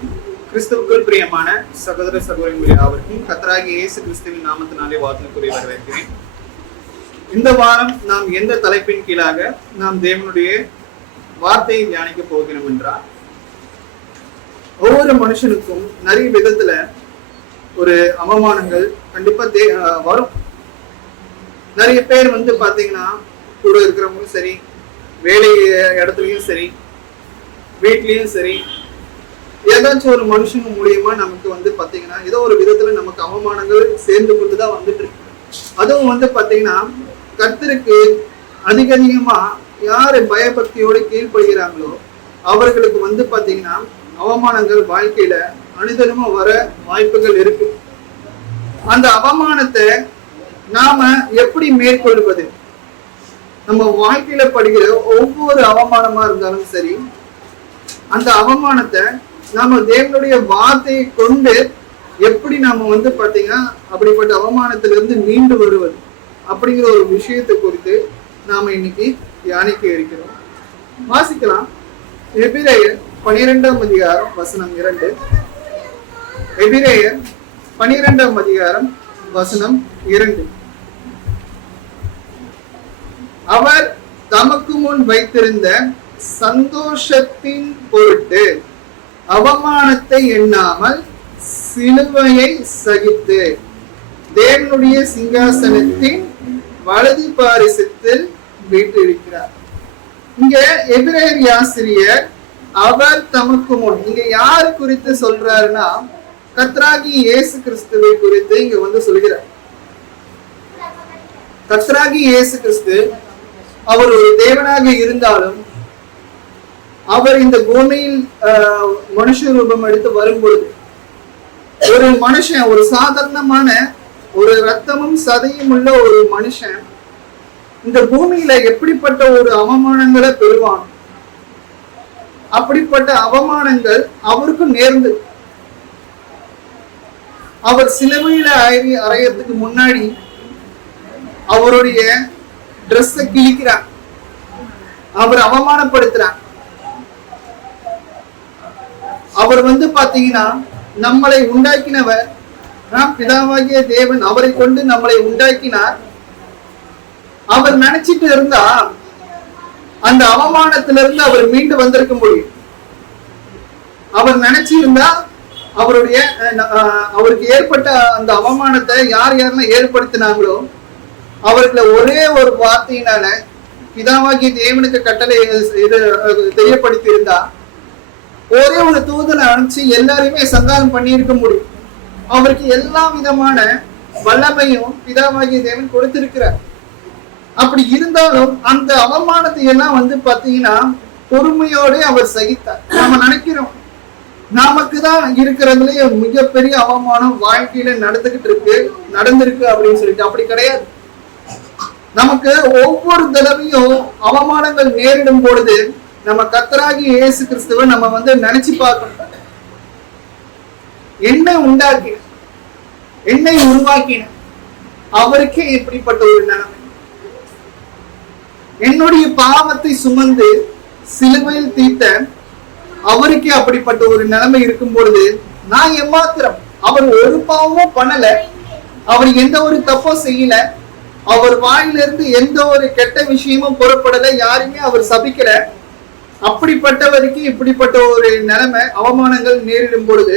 கிறிஸ்துவுக்குள் பிரியமான சகோதர சகோதரிகள் யாவருக்கும் கர்த்தராகிய இயேசு கிறிஸ்துவின் நாமத்தினாலே வாழ்த்துக்களை வரவேற்கிறேன். இந்த வாரம் நாம் எந்த தலைப்பின் கீழாக நாம் தேவனுடைய வார்த்தையை தியானிக்க போகிறோம் என்றால், ஒவ்வொரு மனுஷனுக்கும் நிறைய விதத்துல ஒரு அவமானங்கள் கண்டிப்பா வரும். நிறைய பேர் பாத்தீங்கன்னா கூட இருக்கிறவங்களும் சரி, வேலை இடத்துலயும் சரி, வீட்லயும் சரி, ஏதாச்சும் ஒரு மனுஷங்க மூலியமா நமக்கு பாத்தீங்கன்னா ஏதோ ஒரு விதத்துல நமக்கு அவமானங்கள் சேர்ந்து கொண்டுதான் வந்துட்டு இருக்கு. அதுவும் பாத்தீங்கன்னா கர்த்தருக்கு அதிகமா யாரு பயபக்தியோட கீழ்ப்படுகிறாங்களோ அவர்களுக்கு பாத்தீங்கன்னா அவமானங்கள் வாழ்க்கையில அனுதினமா வர வாய்ப்புகள் இருக்கு. அந்த அவமானத்தை நாம எப்படி மேற்கொள்வது? நம்ம வாழ்க்கையில படுகிற ஒவ்வொரு அவமானமா இருந்தாலும் சரி, அந்த அவமானத்தை நாம தேவனுடைய வார்த்தையை கொண்டு எப்படி நாம பாத்தீங்கன்னா அப்படிப்பட்ட அவமானத்திலிருந்து மீண்டு வருவது அப்படிங்கிற ஒரு விஷயத்தை குறித்து நாம இன்னைக்கு தியானிக்க இருக்கிறோம். வாசிக்கலாம். எபிரேயர் 12ஆம் அதிகாரம் வசனம் 2. எபிரேயர் 12ஆம் அதிகாரம் வசனம் 2. அவர் தமக்கு முன் வைத்திருந்த சந்தோஷத்தின் பொருட்டு அவமானத்தை எண்ணாமல் சிலுவையை சகித்து தேவனுடைய சிங்காசனத்தின் வலது பாரிசத்தில் வீற்றிருக்கிறார். இங்க எபிரேயர் ஆசிரியர் அவர் தமக்கு முன், இங்க யாரு குறித்து சொல்றாருன்னா கர்த்தராகிய இயேசு கிறிஸ்துவை குறித்து இங்க சொல்கிறார். கர்த்தராகிய இயேசு கிறிஸ்து அவர் ஒரு தேவனாக இருந்தாலும் அவர் இந்த பூமியில் மனுஷ ரூபம் எடுத்து வரும்பொழுது ஒரு மனுஷன், ஒரு சாதாரணமான ஒரு ரத்தமும் சதையும் உள்ள ஒரு மனுஷன் இந்த பூமியில எப்படிப்பட்ட ஒரு அவமானங்களை பெறுவான், அப்படிப்பட்ட அவமானங்கள் அவருக்கும் நேர்ந்து. அவர் சிலுவையில அறையறதுக்கு முன்னாடி அவருடைய ட்ரெஸ்ஸை கிழிக்கிறார், அவர் அவமானப்படுத்துறார். அவர் பாத்தீங்கன்னா நம்மளை உண்டாக்கினவர், பிதாவாகிய தேவன் அவரை கொண்டு நம்மளை உண்டாக்கினார். அவர் நினைச்சிட்டு இருந்தா அந்த அவமானத்திலிருந்து அவர் மீண்டு வந்திருக்க முடியும். அவர் நினைச்சிருந்தா அவருக்கு ஏற்பட்ட அந்த அவமானத்தை யாரெல்லாம் ஏற்படுத்தினாங்களோ அவர்களை ஒரே ஒரு வார்த்தையினால பிதாவாகிய தேவனுக்கு கட்டளை தெரியப்படுத்தி இருந்தா ஒரே ஒரு தூதனை அனுப்பிச்சு எல்லாருமே சங்காரம் பண்ணி இருக்க முடியும். அவருக்கு எல்லா விதமான வல்லமையும் பிதாவாகிய தேவன் கொடுத்திருக்கிறார். அப்படி இருந்தாலும் அந்த அவமானத்தை எல்லாம் பாத்தீங்கன்னா பொறுமையோட அவர் சகித்தார். நாம நினைக்கிறோம் நமக்குதான் இருக்கிறதுலயே மிகப்பெரிய அவமானம் வாழ்க்கையில நடந்திருக்கு அப்படின்னு சொல்லிட்டு. அப்படி கிடையாது. நமக்கு ஒவ்வொரு தடவையும் அவமானங்கள் நேரிடும் பொழுது நம்ம கர்த்தராகிய இயேசு கிறிஸ்துவை நம்ம நினைச்சு பார்க்கணும். என்னை உண்டாக்கின, என்னை உருவாக்கின அவருக்கே இப்படிப்பட்ட ஒரு நிலைமை, என்னுடைய பாவத்தை சுமந்து சிலுவையில் தீர்த்த அவருக்கே அப்படிப்பட்ட ஒரு நிலைமை இருக்கும் பொழுது நான் எம்மாத்திரம்? அவர் ஒரு பாவமும் பண்ணல, அவர் எந்த ஒரு தப்பும் செய்யல, அவர் வாயிலிருந்து எந்த ஒரு கெட்ட விஷயமும் புறப்படல, யாருமே அவர் சபிக்கல. அப்படிப்பட்டவருக்கு இப்படிப்பட்ட ஒரு நிலைமை அவமானங்கள் நேரிடும் பொழுது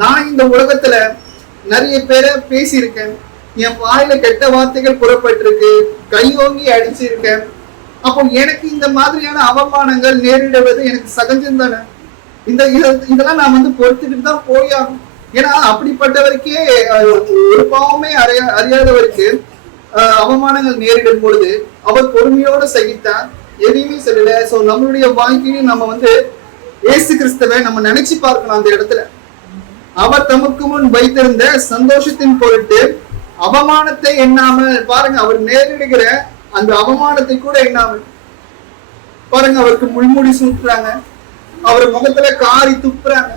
நான் இந்த உலகத்துல நிறைய பேரை பேசியிருக்கேன், என் வாயில கெட்ட வார்த்தைகள் புறப்பட்டிருக்கு, கையோங்கி அடிச்சிருக்கேன். அப்போ எனக்கு இந்த மாதிரியான அவமானங்கள் நேரிடுவது எனக்கு சகஜம் தானே. இதெல்லாம் நான் பொறுத்துக்கிட்டு தான் போயாகும். ஏன்னா அப்படிப்பட்டவருக்கே ஒரு பாவமே அறியாதவருக்கு அவமானங்கள் நேரிடும் பொழுது அவர் பொறுமையோட சகித்தார், எதையுமே சொல்லல. சோ நம்மளுடைய வாழ்க்கையும் நம்ம இயேசு கிறிஸ்துவை நம்ம நினைச்சு பார்க்கணும். அந்த இடத்துல அவர் தமக்கு முன் வைத்திருந்த சந்தோஷத்தின் பொருட்டு அவமானத்தை எண்ணாமல், பாருங்க, அவர் நேரிடுகிற அந்த அவமானத்தை கூட எண்ணாமல், பாருங்க, அவருக்கு முள்முடி சூட்டுறாங்க, அவர் முகத்துல காரி துப்புறாங்க.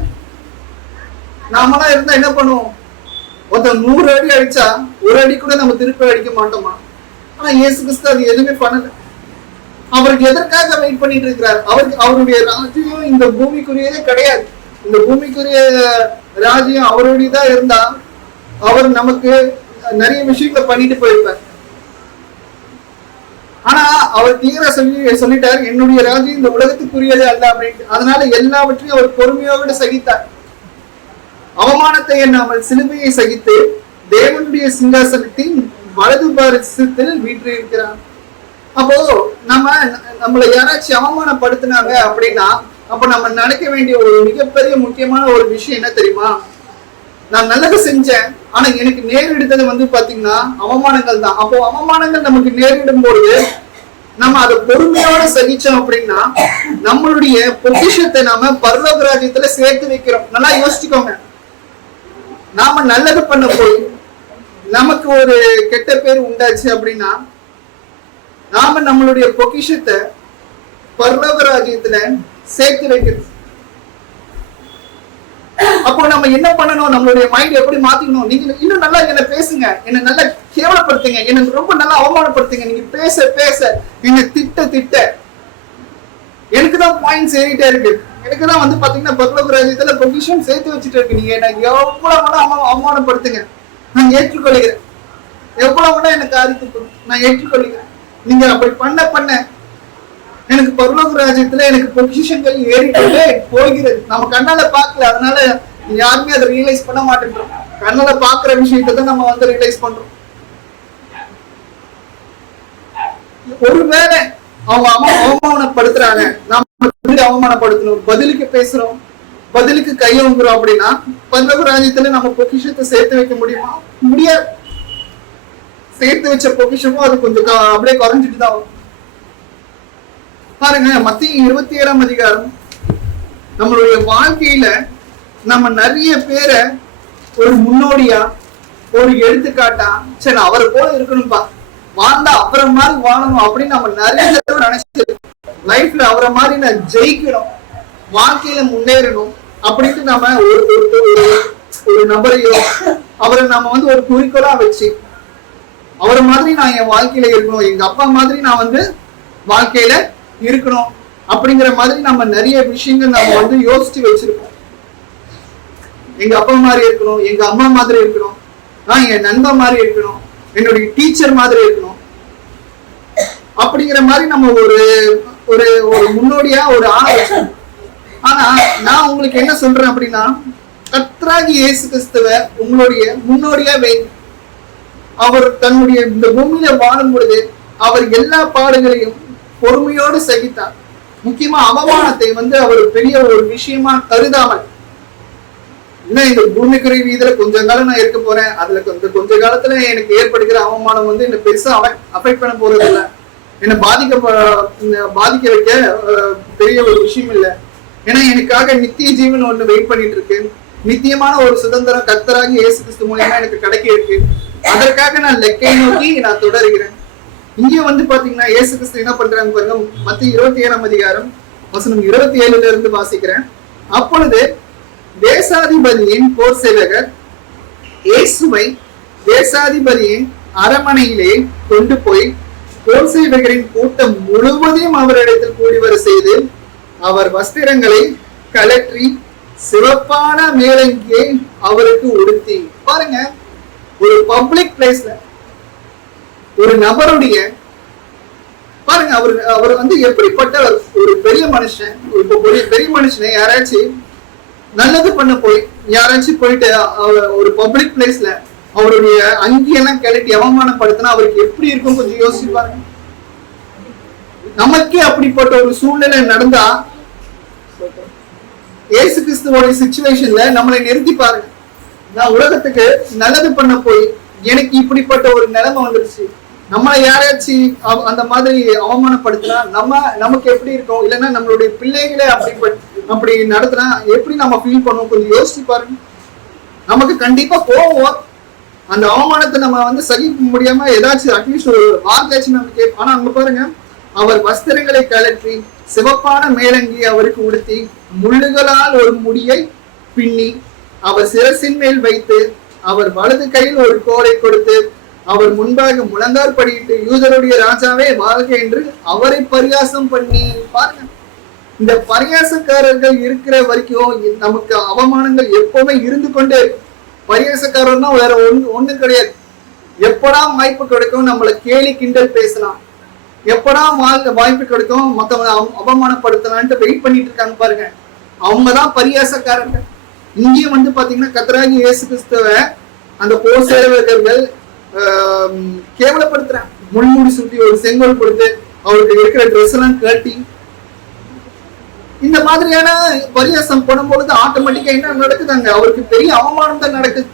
நாமெல்லாம் இருந்தா என்ன பண்ணுவோம்? ஒருத்தர் 100 அடி அடிச்சா ஒரு அடி கூட நம்ம திருப்பி அடிக்க மாட்டோமா? ஆனா இயேசு கிறிஸ்து அது எதுவுமே பண்ணல. அவருக்கு எதற்காக வெயிட் பண்ணிட்டு இருக்கிறார்? அவருடைய ராஜ்யம் இந்த பூமிக்குரியதே கிடையாது. இந்த பூமிக்குரிய ராஜ்யம் அவருடையதான் இருந்தா அவர் நமக்கு நிறைய விஷயங்களை பண்ணிட்டு போயிருப்பார். ஆனா அவர் கிளியரா சொல்லிட்டார், என்னுடைய ராஜ்யம் இந்த உலகத்துக்குரியது அல்ல அப்படின்ட்டு. அதனால எல்லாவற்றையும் அவர் பொறுமையோடு சகித்தார். அவமானத்தை எண்ணாமல் சிலுவையை சகித்து தேவனுடைய சிங்காசனத்தின் வலது பாரசத்தில் வீற்றிருக்கிறார். அப்போ நம்மளை யாராச்சும் அவமானப்படுத்தினாங்க அப்படின்னா அப்ப நம்ம நினைக்க வேண்டிய ஒரு மிகப்பெரிய முக்கியமான ஒரு விஷயம் என்ன தெரியுமா? நான் நல்லது செஞ்சேன், ஆனா எனக்கு நேரிடுறது பாத்தீங்கன்னா அவமானங்கள் தான். அப்போ அவமானங்கள் நமக்கு நேரிடும் பொழுது நம்ம அதை பொறுமையோட சகிச்சோம் அப்படின்னா நம்மளுடைய பொக்கிஷத்தை நாம பரலோக ராஜ்யத்துல சேர்த்து வைக்கிறோம். நல்லா யோசிச்சுக்கோங்க. நாம நல்லது பண்ண போய் நமக்கு ஒரு கெட்ட பேர் உண்டாச்சு அப்படின்னா நாம நம்மளுடைய பொக்கிஷத்தை பரலோக ராஜ்யத்துல சேர்த்து வைக்கிறது. அப்போ நம்ம என்ன பண்ணணும்? நம்மளுடைய மைண்ட் எப்படி மாத்திக்கணும்? நீங்க இன்னும் நல்லா என்ன பேசுங்க, என்ன நல்லா கேவலப்படுத்துங்க, என்ன ரொம்ப நல்லா அவமானப்படுத்துங்க, நீங்க பேச பேச என்ன திட்ட திட்ட எனக்குதான் பாயிண்ட்ஸ் ஏறிட்டே இருக்கு. எனக்குதான் பாத்தீங்கன்னா பரலோக ராஜ்யத்துல பொசிஷன் சேர்த்து வச்சுட்டு இருக்கு. நீங்க என்ன எவ்வளவு அவமானப்படுத்துங்க, நான் ஏற்றுக்கொள்கிறேன். எவ்வளவு வேணா எனக்கு ஆதித்து நான் ஏற்றுக்கொள்கிறேன். நீங்க அப்படி பண்ண பண்ண எனக்கு பரலோக ராஜ்யத்துல எனக்கு பொசிஷன்கள் ஏறிக்கிட்டே போகிறது. நம்ம கண்ணால பாக்கல, அதனால யாருமே அதை ரியலைஸ் பண்ண மாட்டேன்றோம். கண்ணால பாக்குற விஷயத்தை தான் நம்ம ரியலைஸ் பண்றோம். ஒருவேளை அவங்க அவமானப்படுத்துறாங்க, நம்ம அவமானப்படுத்தணும், பதிலுக்கு பேசுறோம், பதிலுக்கு கையொங்குறோம் அப்படின்னா பரலோக ராஜ்யத்துல நம்ம பொக்கிஷத்தை சேர்த்து வைக்க முடியுமா? முடியாது. சேர்த்து வச்ச பொக்கிஷமும் அது கொஞ்சம் அப்படியே குறைஞ்சிட்டு தான் பாருங்க. மத்திய 27ஆம் அதிகாரம் நம்மளுடைய வாழ்க்கையில நம்ம நிறைய பேரை ஒரு முன்னோடியா ஒரு எடுத்துக்காட்டா சரி அவரை போல இருக்கணும்பா, வாழ்ந்தா அவரை மாதிரி வாழணும் அப்படின்னு நம்ம நிறைய நினைச்சு லைஃப்ல அவரை மாதிரி நான் ஜெயிக்கணும், வாழ்க்கையில முன்னேறணும் அப்படின்ட்டு நாம ஒரு நபரையோ அவரை நாம ஒரு குறிக்கோளா வச்சு அவரை மாதிரி நான் என் வாழ்க்கையில இருக்கணும், எங்க அப்பா மாதிரி நான் வாழ்க்கையில இருக்கணும் அப்படிங்கிற மாதிரி நம்ம நிறைய விஷயங்கள் நம்ம யோசிச்சு வச்சிருக்கோம். எங்க அப்பா மாதிரி இருக்கணும், எங்க அம்மா மாதிரி இருக்கணும், நான் என் நண்பன் மாதிரி இருக்கணும், என்னுடைய டீச்சர் மாதிரி இருக்கணும் அப்படிங்கிற மாதிரி நம்ம ஒரு ஒரு ஒரு முன்னோடியா ஒரு ஆணை வச்சிருக்கோம். ஆனா நான் உங்களுக்கு என்ன சொல்றேன் அப்படின்னா கர்த்தராகிய இயேசு கிறிஸ்துவை உங்களுடைய முன்னோடியா வைங்க. அவர் தன்னுடைய இந்த பூமியில வாழும் பொழுது அவர் எல்லா பாடுகளையும் பொறுமையோடு சகித்தார். முக்கியமா அவமானத்தை அவர் பெரிய ஒரு விஷயமா கருதாமல், இன்னும் இந்த பூமிக்குரிய வீதியில கொஞ்ச காலம் நான் இருக்க போறேன், அதுல கொஞ்ச காலத்துல எனக்கு ஏற்படுகிற அவமானம் என்ன பெருசா அஃபெக்ட் பண்ண போறது இல்லை, என்ன பாதிக்க வைக்க பெரிய ஒரு விஷயம் இல்லை. ஏன்னா எனக்காக நித்திய ஜீவன் ஒண்ணு வெயிட் பண்ணிட்டு இருக்கு, நித்தியமான ஒரு சுதந்திரம் கர்த்தராகி இயேசு கிறிஸ்து மூலமா எனக்கு கிடைக்க இருக்கு. அதற்காக நான் லெக்கை நோக்கி நான் தொடர்கிறேன். இங்க பாத்தீங்கன்னா இயேசு கிறிஸ்து என்ன பண்றாங்க பாருங்க. மத்திய 27ஆம் அதிகாரம் வசனம் 27ல இருந்து வாசிக்கிறேன். அப்பொழுது தேசாதிபதியின் போர் சேவகர் இயேசுவை தேசாதிபதியின் அரமனையிலே கொண்டு போய் போர் சேவகரின் கூட்டம் முழுவதையும் அவரிடத்தில் கூடி வர செய்து அவர் வஸ்திரங்களை கலற்றி சிவப்பான மேலங்கியை அவருக்கு உடுத்தி. பாருங்க, ஒரு பப்ளிக் பிளேஸ்ல ஒரு நபருடைய பாருங்க அவர் எப்படிப்பட்டவர், ஒரு பெரிய மனுஷன். இப்போ பெரிய மனுஷனை யாராச்சும் நல்லது பண்ண போய் யாராச்சும் போயிட்டு ஒரு பப்ளிக் பிளேஸ்ல அவருடைய அங்கியெல்லாம் கழட்டி அவமானப்படுத்தினா அவருக்கு எப்படி இருக்கும் கொஞ்சம் யோசிச்சு பாருங்க. நமக்கே அப்படிப்பட்ட ஒரு சூழ்நிலை நடந்தா இயேசு கிறிஸ்துவோட சிச்சுவேஷன்ல நம்மளை நிறுத்தி பாருங்க. நான் உலகத்துக்கு நல்லது பண்ண போய் எனக்கு இப்படிப்பட்ட ஒரு நிலைமை வந்துருச்சு, நம்மளை யாராச்சும் அந்த மாதிரி அவமானப்படுத்தினா நமக்கு எப்படி இருக்கும்? இல்லைன்னா நம்மளுடைய பிள்ளைகளே அப்படி நடத்தினா எப்படி நம்ம ஃபீல் பண்ணுவோம்? கொஞ்சம் யோசிச்சு பாருங்க. நமக்கு கண்டிப்பா போவோம். அந்த அவமானத்தை நம்ம சகிக்க முடியாம ஏதாச்சும் அட்லீஸ்ட் ஒரு வார்த்தையாச்சும் நம்ம கேட்போம். ஆனா அங்க பாருங்க, அவர் வஸ்திரங்களை கலற்றி சிவப்பான மேலங்கி அவருக்கு உடுத்தி முள்ளுகளால் ஒரு முடியை பின்னி அவர் சிரசின் மேல் வைத்து அவர் வலது கையில் ஒரு கோலை கொடுத்து அவர் முன்பாக முழங்கார் படியிட்டு யூதருடைய ராஜாவே வாழ்க என்று அவரை பரியாசம் பண்ணி. பாருங்க, இந்த பரியாசக்காரர்கள் இருக்கிற வரைக்கும் நமக்கு அவமானங்கள் எப்பவுமே இருந்து கொண்டே. பரியாசக்காரர்னா வேற ஒண்ணு கிடையாது. எப்படா வாய்ப்பு கிடைக்கும் நம்மளை கேலி கிண்டல் பேசலாம், எப்படா வாய்ப்பு கிடைக்கும் மத்தவங்களை அவமானப்படுத்தலான்ட்டு வெயிட் பண்ணிட்டு இருக்காங்க பாருங்க. அவங்கதான் பரியாசக்காரர்கள். இங்கேயும் வந்து பாத்தீங்கன்னா கர்த்தராகிய இயேசு கிறிஸ்துவ அந்த போர் சேவகர்கள் கேவலப்படுத்துறாங்க. முள்மூடி சுட்டி ஒரு செங்கோல் கொடுத்து அவருக்கு இருக்கிற ட்ரெஸ் எல்லாம் கட்டி இந்த மாதிரியான பரியாசம் பண்ணும்பொழுது ஆட்டோமேட்டிக்கா என்ன நடக்குதாங்க, அவருக்கு பெரிய அவமானம் தான் நடக்குது.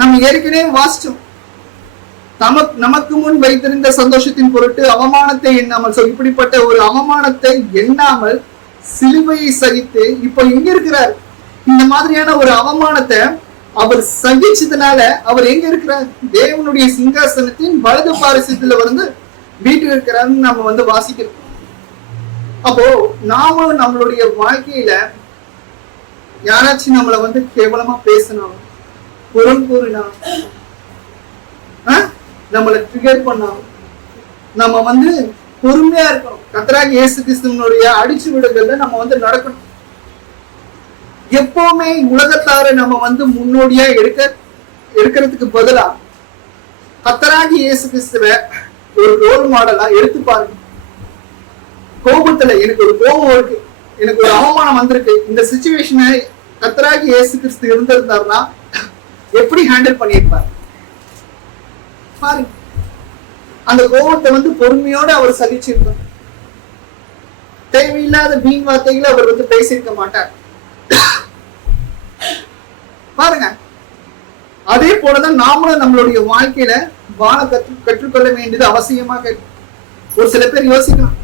நம்ம ஏற்கனவே வாசிச்சோம், நமக்கு முன் வைத்திருந்த சந்தோஷத்தின் பொருட்டு அவமானத்தை எண்ணாமல், இப்படிப்பட்ட ஒரு அவமானத்தை எண்ணாமல் சிலுவையை சகித்து இப்ப எங்க இருக்கிறார். இந்த மாதிரியான ஒரு அவமானத்தை அவர் சகிச்சதுனால அவர் எங்க இருக்கிறார், தேவனுடைய சிங்காசனத்தின் வலது பாரிசத்துல வந்து வீட்டில் இருக்கிறாருன்னு நம்ம வந்து வாசிக்கிறோம். அப்போ நாம நம்மளுடைய வாழ்க்கையில யாராச்சும் நம்மளை வந்து கேவலமா பேசினாலும், பொருள் கூறினாலும், நம்மளை ட்ரிகர் பண்ணாலும் நம்ம வந்து பொறுமையா இருக்கணும். கர்த்தராகிய இயேசு கிறிஸ்துவினுடைய அடிச்சு விடுதல்ல நம்ம வந்து நடக்கணும். எப்பவுமே உலகத்தார நம்ம வந்து முன்னோடியா எடுக்கிறதுக்கு பதிலா கர்த்தராகிய இயேசு கிறிஸ்துவ ஒரு ரோல் மாடலா எடுத்து பாருங்க. கோபத்துல எனக்கு ஒரு கோபம் இருக்கு, எனக்கு ஒரு அவமானம் வந்திருக்கு, இந்த சிச்சுவேஷனை கர்த்தராகிய இயேசு கிறிஸ்து இருந்திருந்தாருன்னா எப்படி ஹேண்டில் பண்ணியிருப்பார் பாருங்க. அந்த கோபத்தை வந்து பொறுமையோட அவர் சகிச்சிருப்பார். தேவையில்லாத வீண் வார்த்தைகளை அவர் வந்து பேசியிருக்க மாட்டார் பாருங்க. அதே போலதான் நாமளும் நம்மளுடைய வாழ்க்கையில வாழ கற்றுக்கொள்ள வேண்டியது அவசியமாக. ஒரு சில பேர் யோசிக்கலாம்,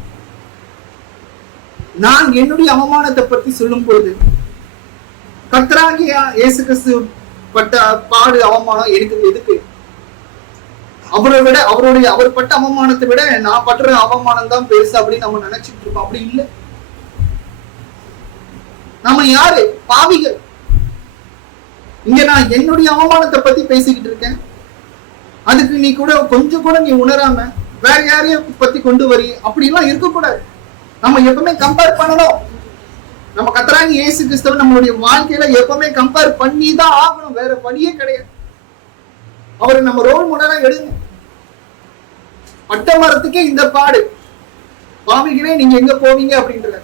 நான் என்னுடைய அவமானத்தை பற்றி சொல்லும் பொழுது கர்த்தராகிய இயேசு கிறிஸ்து பட்ட பாடு அவமானம் எனக்கு எதுக்கு, அவரை விட அவர் பட்ட அவமானத்தை விட நான் படுற அவமானம் தான் பெருசு அப்படின்னு நம்ம நினைச்சிட்டு இருக்கோம். அப்படி இல்லை. நம்ம யாரு? பாவிகள். இங்க நான் என்னுடைய அவமானத்தை பத்தி பேசிக்கிட்டு இருக்கேன், அதுக்கு நீ கூட கொஞ்சம் கூட நீ உணராம வேற யாரையும் பத்தி கொண்டு வரி அப்படிலாம் இருக்கக்கூடாது. நம்ம எப்பவுமே கம்பேர் பண்ணணும். நம்ம கர்த்தராகிய இயேசு கிறிஸ்துவ நம்மளுடைய வாழ்க்கையில எப்பவுமே கம்பேர் பண்ணி தான் ஆகணும், வேற வழியே கிடையாது. அவரை நம்ம ரோல் மாடலா எடுங்க. பட்ட மரத்துக்கே இந்த பாடு, பாவிகளே நீங்க எங்க போவீங்க அப்படின்ற.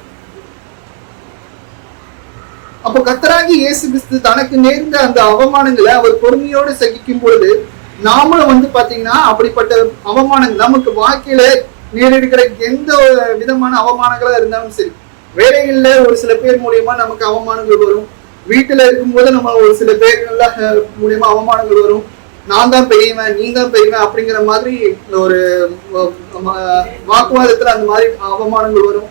அப்போ கர்த்தராகிய இயேசு கிறிஸ்து தனக்கு நேர்ந்த அந்த அவமானங்களை அவர் பொறுமையோடு சகிக்கும் பொழுது நாமளும் வந்து பாத்தீங்கன்னா அப்படிப்பட்ட அவமானங்கள் நமக்கு வாழ்க்கையில நேரிடுகிற எந்த விதமான அவமானங்களா இருந்தாலும் சரி, வேலைகள்ல ஒரு சில பேர் மூலியமா நமக்கு அவமானங்கள் வரும், வீட்டுல இருக்கும்போது நம்ம ஒரு சில பேர்கள்ல மூலியமா அவமானங்கள் வரும், நான் தான் பெரியவன் நீ தான் பெரியவன் அப்படிங்கிற மாதிரி ஒரு வாக்குவாதத்துல அந்த மாதிரி அவமானங்கள் வரும்.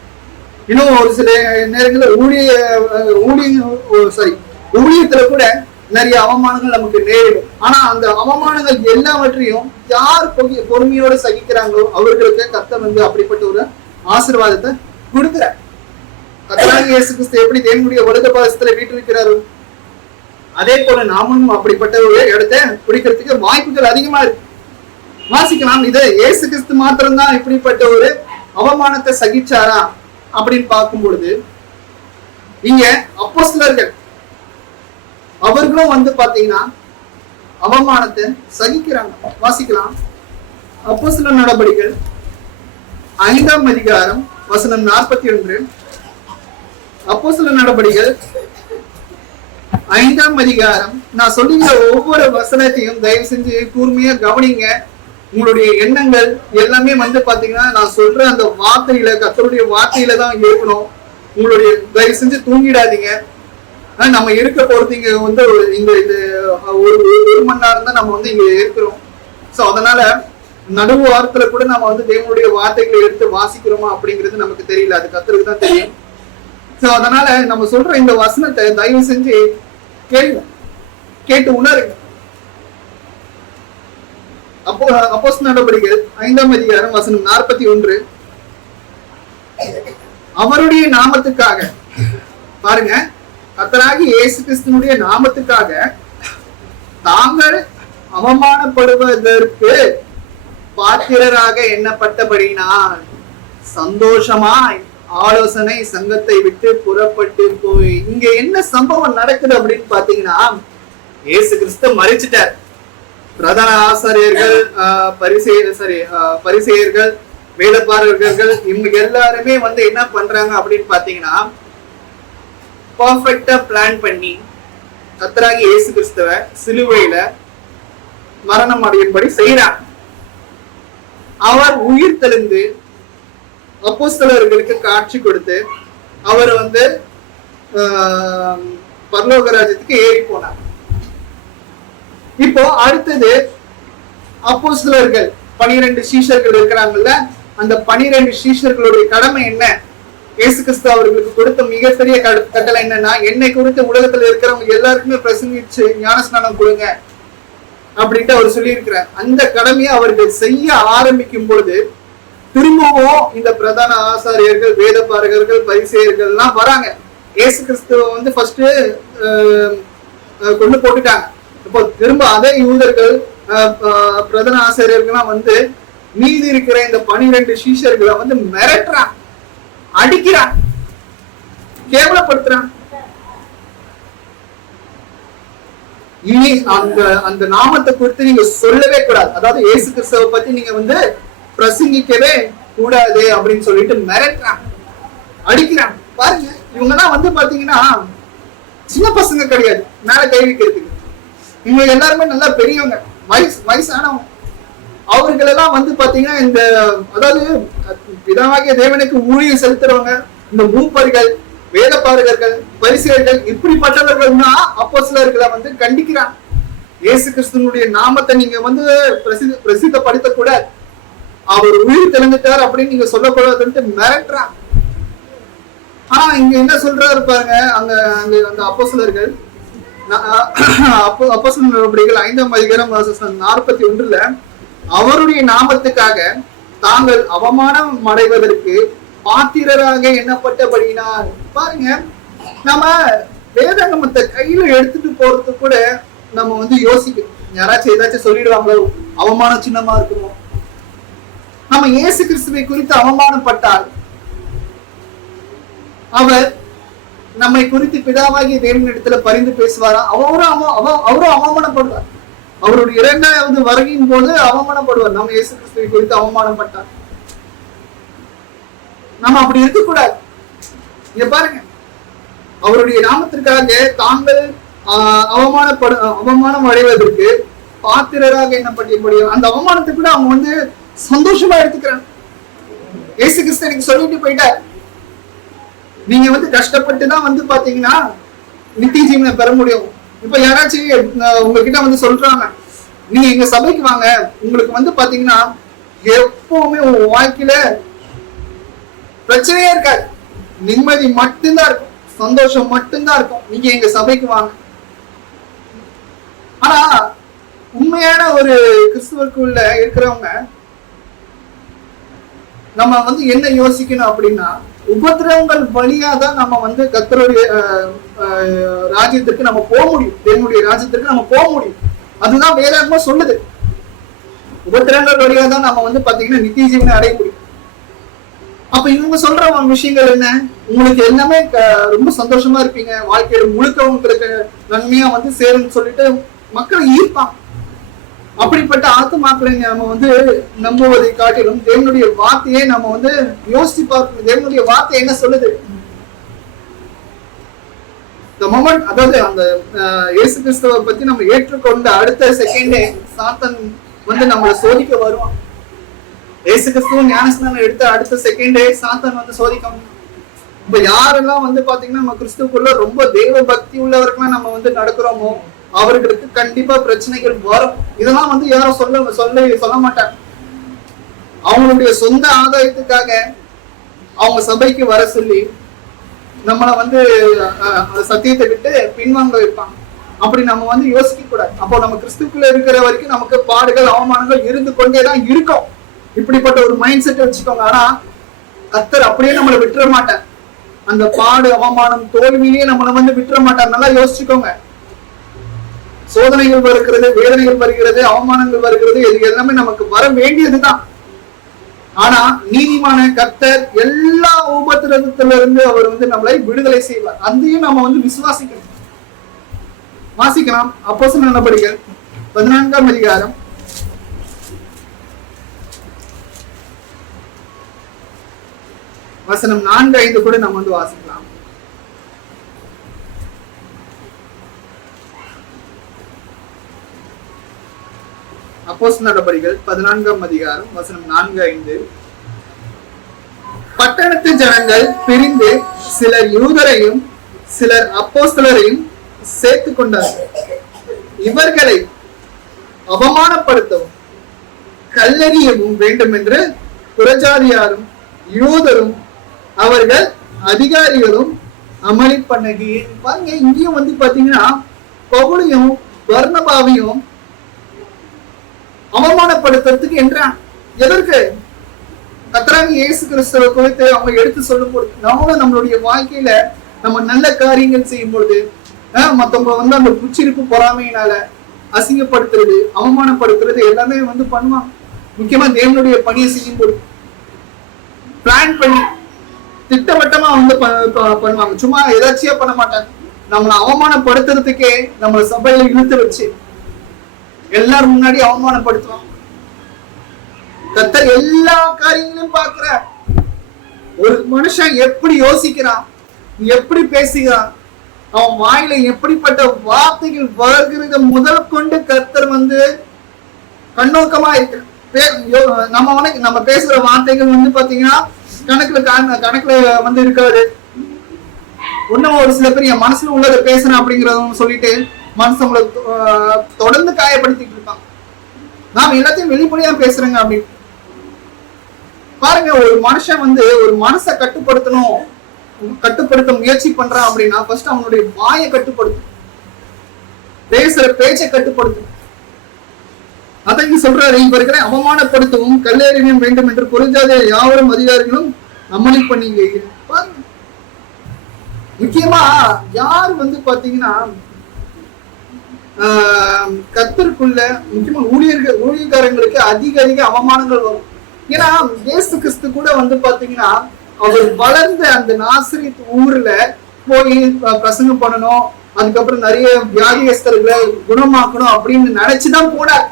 இன்னும் ஒரு சில நேரங்களில் ஊழியத்துல கூட நிறைய அவமானங்கள் நமக்கு நேரிடும். ஆனா அந்த அவமானங்கள் எல்லாவற்றையும் யார் பொறுமையோட சகிக்கிறாங்களோ அவர்களுக்கு கர்த்தர் வந்து அப்படிப்பட்ட ஒரு ஆசீர்வாதத்தை கொடுக்கிறார். கர்த்தராகிய இயேசு கிறிஸ்து எப்படி தேவனுடைய வலது பாரிசத்துல வீற்றிருக்கிறாரோ அதே போல நாமும் அப்படிப்பட்ட ஒரு இடத்தை பிடிக்கிறதுக்கு வாய்ப்புகள் அதிகமா இருக்கு. வாசிக்கலாம். இதை இயேசு கிறிஸ்து மாத்திரம்தான் இப்படிப்பட்ட ஒரு அவமானத்தை சகிச்சாரா அப்படின்னு பார்க்கும் பொழுது இங்க அப்போஸ்தலர்கள் அவர்களும் வந்து பாத்தீங்கன்னா அவமானத்தை சகிக்கிறாங்க. வாசிக்கலாம். அப்போஸ்தலர் நடபடிகள் 5ஆம் அதிகாரம் வசனம் 41. அப்போஸ்தலர் நடபடிகள் 5ஆம் அதிகாரம். நான் சொல்லுகிற ஒவ்வொரு வசனத்தையும் தயவு செஞ்சு கூர்மையா கவனிங்க. உங்களுடைய எண்ணங்கள் எல்லாமே வந்து பாத்தீங்கன்னா நான் சொல்ற அந்த வார்த்தையில கர்த்தருடைய வார்த்தையில தான் இருக்கணும். உங்களுடைய தயவு செஞ்சு தூங்கிடாதீங்க. நம்ம இருக்க போறது இங்க வந்து இந்த இது ஒரு மணி நேரம் தான் நம்ம வந்து இங்க இருக்கிறோம். சோ அதனால நடுவு வாரத்துல கூட நம்ம வந்து தேவனுடைய வார்த்தைகளை எடுத்து வாசிக்கிறோமா அப்படிங்கிறது நமக்கு தெரியல, அது கர்த்தருக்கு தான் தெரியும். சோ அதனால நம்ம சொல்ற இந்த வசனத்தை தயவு செஞ்சு கேட்டு உணருங்க. அப்போஸ்தலர் நடபடிகள் 5ஆம் அதிகாரம் வசனம் 41. அவருடைய நாமத்துக்காக பாருங்க, கர்த்தராகிய இயேசு கிறிஸ்துவினுடைய நாமத்துக்காக தாங்கள் அவமானப்படுவதற்கு பாத்திரராக எண்ணப்பட்டபடினால் சந்தோஷமாய் ஆலோசனை சங்கத்தை விட்டு புறப்பட்டு போய். இங்க என்ன சம்பவம் நடக்குது அப்படின்னு பாத்தீங்கன்னா, இயேசு கிறிஸ்து மரிச்சிட்டார். பிரதான ஆசாரியர்கள், பரிசேயர்கள், வேதபாரகர்கள் இவங்க எல்லாருமே வந்து என்ன பண்றாங்க அப்படின்னு பாத்தீங்கன்னா, பர்ஃபெக்டா பிளான் பண்ணி கர்த்தராகிய இயேசு கிறிஸ்துவ சிலுவையில மரணம் அடையும்படி செய்யறாங்க. அவர் உயிர் தெளிந்து அப்போஸ்தலர்களுக்கு காட்சி கொடுத்து அவர் வந்து பரலோக ராஜ்யத்துக்கு ஏறி போனார். இப்போ அடுத்தது அப்போஸ்தலர்கள் 12 சீஷர்கள் இருக்கிறாங்கல்ல, அந்த 12 சீஷர்களுடைய கடமை என்ன? இயேசு கிறிஸ்து அவர்களுக்கு கொடுத்த மிகப்பெரிய கட்டளை என்னன்னா, என்னை குறித்து உலகத்துல இருக்கிறவங்க எல்லாருக்குமே பிரசங்கிச்சு ஞானஸ்நானம் கொடுங்க அப்படின்ட்டு அவர் சொல்லி இருக்கிறார். அந்த கடமையை அவர்கள் செய்ய ஆரம்பிக்கும் பொழுது திரும்பவும் இந்த பிரதான ஆசாரியர்கள், வேதபாரகர்கள், பரிசேயர்கள் எல்லாம் வராங்க. இயேசு கிறிஸ்துவ வந்து ஃபர்ஸ்ட் கொண்டு போட்டுட்டாங்க. இப்போ திரும்ப அதே யூதர்கள், பிரதான ஆசிரியர்கள்லாம் வந்து மீதி இருக்கிற இந்த 12 சீஷர்களை வந்து மிரட்டுறான், அடிக்கிறான், கேவலப்படுத்துறான். இனி அந்த நாமத்தை குறித்து நீங்க சொல்லவே கூடாது, அதாவது இயேசு கிறிஸ்துவை பத்தி நீங்க வந்து பிரசங்கிக்கவே கூடாது அப்படின்னு சொல்லிட்டு மிரட்டுறான், அடிக்கிறான். பாருங்க, இவங்க எல்லாம் வந்து பாத்தீங்கன்னா சின்ன பசங்க கிடையாது மேல கை வைக்கிறதுக்கு. இவங்க எல்லாருமே நல்லா பெரியவங்க, வயசானவங்க. அவர்களெல்லாம் வந்து பாத்தீங்கன்னா இந்த அதாவது பிதாவாகிய தேவனுக்கு ஊழியம் செலுத்துறவங்க, இந்த மூப்பர்கள், வேதபாரகர்கள், பரிசேயர்கள் இப்படிப்பட்டவர்கள் தான் அப்போஸ்தலர்களை வந்து கண்டிக்கிறான். இயேசு கிறிஸ்துவனுடைய நாமத்தை நீங்க வந்து பிரசித்தப்படுத்த கூடாது, அவர் உயிர் தெளிந்துட்டார் அப்படின்னு நீங்க சொல்லக்கூடாதுன்ட்டு மிரட்டுறான். ஆனா இங்க என்ன சொல்றாரு பாருங்க, அந்த அப்போஸ்தலர்கள் அப்போஸ்தலர் நடவடிக்கைகள் 5ஆம் அதிகாரம் 41 அவருடைய நாமத்துக்காக தாங்கள் அவமானம் அடைவதற்கு பாத்திரராக எண்ணப்பட்டபடினார். பாருங்க, நம்ம வேதாகமத்தை கையில எடுத்துட்டு போறது கூட நம்ம வந்து யோசிக்கணும். யாராச்சும் ஏதாச்சும் சொல்லிடுவாங்களோ, அவமானம் சின்னமா இருக்கணும். நம்ம இயேசு கிறிஸ்துவை குறித்து அவமானப்பட்டால் அவர் நம்மை குறித்து பிதாவாகிய தேவனிடத்துல பரிந்து பேசுவாரா? அவரும் அவமானப்படுவார். அவருடைய 2வது வருகையின் போது அவமானப்படுவார். நம்ம இயேசு கிறிஸ்துவை குறித்து அவமானப்பட்டார். நம்ம அப்படி இருக்கக்கூடாது. இங்க பாருங்க, அவருடைய நாமத்திற்காக தாங்கள் அவமானம் அடைவதற்கு பாத்திரராக எண்ணப்பட்ட அந்த அவமானத்தை கூட அவங்க வந்து சந்தோஷமா எடுத்துக்கிறாங்க. இயேசு கிறிஸ்து எனக்கு சொல்லிட்டு போயிட்டார், நீங்க வந்து கஷ்டப்பட்டு தான் வந்து பாத்தீங்கன்னா நித்திய ஜீவனை பெற முடியும். இப்ப யாராச்சும் உங்ககிட்ட வந்து சொல்றாங்க, நீங்க எங்க சபைக்கு வாங்க, உங்களுக்கு வந்து பாத்தீங்கன்னா எப்பவுமே உங்க வாழ்க்கையில பிரச்சனையே இருக்காது, நிம்மதி மட்டும்தான் இருக்கும், சந்தோஷம் மட்டும்தான் இருக்கும், நீங்க எங்க சபைக்கு வாங்க. ஆனா உண்மையான ஒரு கிறிஸ்துவுக்குள்ள இருக்கிறவங்க நம்ம வந்து என்ன யோசிக்கணும் அப்படின்னா, உபத்திரவங்கள் வழியா தான் நம்ம வந்து கர்த்தருடைய ராஜ்யத்திற்கு நம்ம போக முடியும், தேவனுடைய ராஜ்யத்திற்கு நம்ம போக முடியும். அதுதான் வேதாகமா சொல்லுது. உபத்திரவங்கள் வழியா தான் நம்ம வந்து பாத்தீங்கன்னா நித்திய ஜீவனை அடைய முடியும். அப்ப இவங்க சொல்ற விஷயங்கள் என்ன? உங்களுக்கு எல்லாமே ரொம்ப சந்தோஷமா இருப்பீங்க, வாழ்க்கையில முழுக்க உங்களுக்கு நன்மையா வந்து சேரும்னு சொல்லிட்டு மக்களை ஈர்ப்பாங்க. அப்படிப்பட்ட ஆத்துமாக்களை நம்ம வந்து நம்புவதை காட்டிலும் தேவனுடைய வார்த்தையை நம்ம வந்து யோசிச்சு பார்க்கணும். தேவனுடைய வார்த்தை என்ன சொல்லுது? அதாவது அந்த இயேசு கிறிஸ்துவை பத்தி நம்ம ஏற்றுக்கொண்ட அடுத்த செகண்டே சாத்தான் வந்து நம்மளை சோதிக்க வருவான். இயேசு கிறிஸ்துவ ஞானஸ்நானம் எடுத்த அடுத்த செகண்டே சாத்தான் வந்து சோதிக்க. இப்ப யாரெல்லாம் வந்து பாத்தீங்கன்னா நம்ம கிறிஸ்துக்குள்ள ரொம்ப தெய்வ பக்தி உள்ளவர்கள்லாம் நம்ம வந்து நடக்கிறோமோ அவர்களுக்கு கண்டிப்பா பிரச்சனைகள் வரும். இதெல்லாம் வந்து யாரும் சொல்ல மாட்டாங்க. அவங்களுடைய சொந்த ஆதாயத்துக்காக அவங்க சபைக்கு வர சொல்லி நம்மளை வந்து சத்தியத்தை விட்டு பின்வாங்க வைப்பாங்க. அப்படி நம்ம வந்து யோசிக்க கூடாது. அப்போ நம்ம கிறிஸ்துக்குள்ள இருக்கிற வரைக்கும் நமக்கு பாடுகள், அவமானங்கள் இருந்து கொண்டேதான் இருக்கும். இப்படிப்பட்ட ஒரு மைண்ட் செட் வச்சுக்கோங்க. ஆனா கர்த்தர் அப்படியே நம்மளை விட்டுற மாட்டார். அந்த பாடு, அவமானம், தோல்வியிலேயே நம்மளை வந்து விட்டுற மாட்டார். நல்லா யோசிச்சுக்கோங்க. சோதனைகள் வருகிறது, வேதனைகள் வருகிறது, அவமானங்கள் வருகிறது, இது எல்லாமே நமக்கு வர வேண்டியதுதான். ஆனா நீதிமான கர்த்தர் எல்லா உபத்திரவத்திலிருந்து அவர் நம்மளை விடுதலை செய்வார். அதையும் நம்ம விசுவாசிக்கணும். வாசிக்கலாம். அப்போஸ்தலர் நடபடிகள் 14ஆம் அதிகாரம் வசனம் 4-5 கூட நம்ம வாசிக்கலாம். அப்போஸ்தலர் நடபடிகள் 14ஆம் அதிகாரம் வசனம் 4-5. பட்டணத்து ஜனங்கள் பிரிந்து சிலர் யூதரையும் சிலர் அப்போஸ்தலரையும் சேர்த்துக் கொண்டார்கள். இவர்களை அவமானப்படுத்தவும் கல்லெறியவும் வேண்டும் என்று புறஜாதியாரும் யூதரும் அவர்கள் அதிகாரிகளும் அமளி பண்ணுகிறேன். பாருங்க, இங்கேயும் பாத்தீங்கன்னா பவுலையும் பர்னபாவையும் அவமானப்படுத்துறதுக்கு என்றான். எதற்கு? கர்த்தராகிய இயேசு கிறிஸ்துவை குறித்து அவங்க எடுத்து சொல்லும் பொழுது, நம்மளுடைய வாழ்க்கையில நம்ம நல்ல காரியங்கள் செய்யும் பொழுது மத்தவங்க அந்த புச்சிருப்பு பொறாமையினால அசிங்கப்படுத்துறது, அவமானப்படுத்துறது எல்லாமே பண்ணுவாங்க. முக்கியமா தேவனுடைய பணியை செய்யும் பொழுது பிளான் பண்ணி திட்டவட்டமா பண்ணுவாங்க. சும்மா எதாச்சியா பண்ண மாட்டாங்க. நம்மளை அவமானப்படுத்துறதுக்கே நம்மளை சபையில இழுத்து வச்சு எல்லாரும் முன்னாடி அவமானப்படுத்துவான். கர்த்தர் எல்லா காரியங்களையும் பார்க்கிறார். ஒரு மனுஷன் எப்படி யோசிக்கிறான், எப்படி பேசுகிறான், அவன் வாயில எப்படிப்பட்ட வார்த்தைகள் வருகிறத முதல் கொண்டு கர்த்தர் கண்ணோக்கமா இருக்கிறார். நம்ம பேசுற வார்த்தைகள் பாத்தீங்கன்னா கணக்குல இருக்காது. இன்னும் ஒரு சில பேர் என் மனசுல உள்ளதை பேசுறேன் அப்படிங்கறத சொல்லிட்டு மனுஷங்களை தொடர்ந்து காயப்படுத்திட்டு இருக்கான். நாம எல்லாத்தையும் வெளிப்படையா பேசுறேங்க அப்படின்னு பாருங்க. ஒரு மனுஷன் ஒரு மனசை கட்டுப்படுத்த முயற்சி பண்றான் அப்படின்னா ஃபர்ஸ்ட் அவனுடைய வாயை கட்டுப்படுத்தும், பேசுற பேச்சை கட்டுப்படுத்தும். அதைக்கு சொல்றாரு, இவர்களை அவமானப்படுத்தவும் கல்லெறியவும் வேண்டும் என்று புறஜாதிய யாவரும் அதிகாரிகளும் அமளி பண்ணீங்க. பாருங்க, முக்கியமா யார் பாத்தீங்கன்னா கர்த்தருக்குள்ள முக்கியமா ஊழியக்காரங்களுக்கு அதிக அவமானங்கள் வரும். ஏன்னா இயேசு கிறிஸ்து கூட பாத்தீங்கன்னா அவர் வளர்ந்த அந்த நாசரேத் ஊர்ல போய் பிரசங்கம் பண்ணணும், அதுக்கப்புறம் நிறைய வியாதியஸ்தர்களை குணமாக்கணும் அப்படின்னு நினைச்சுதான் போனார்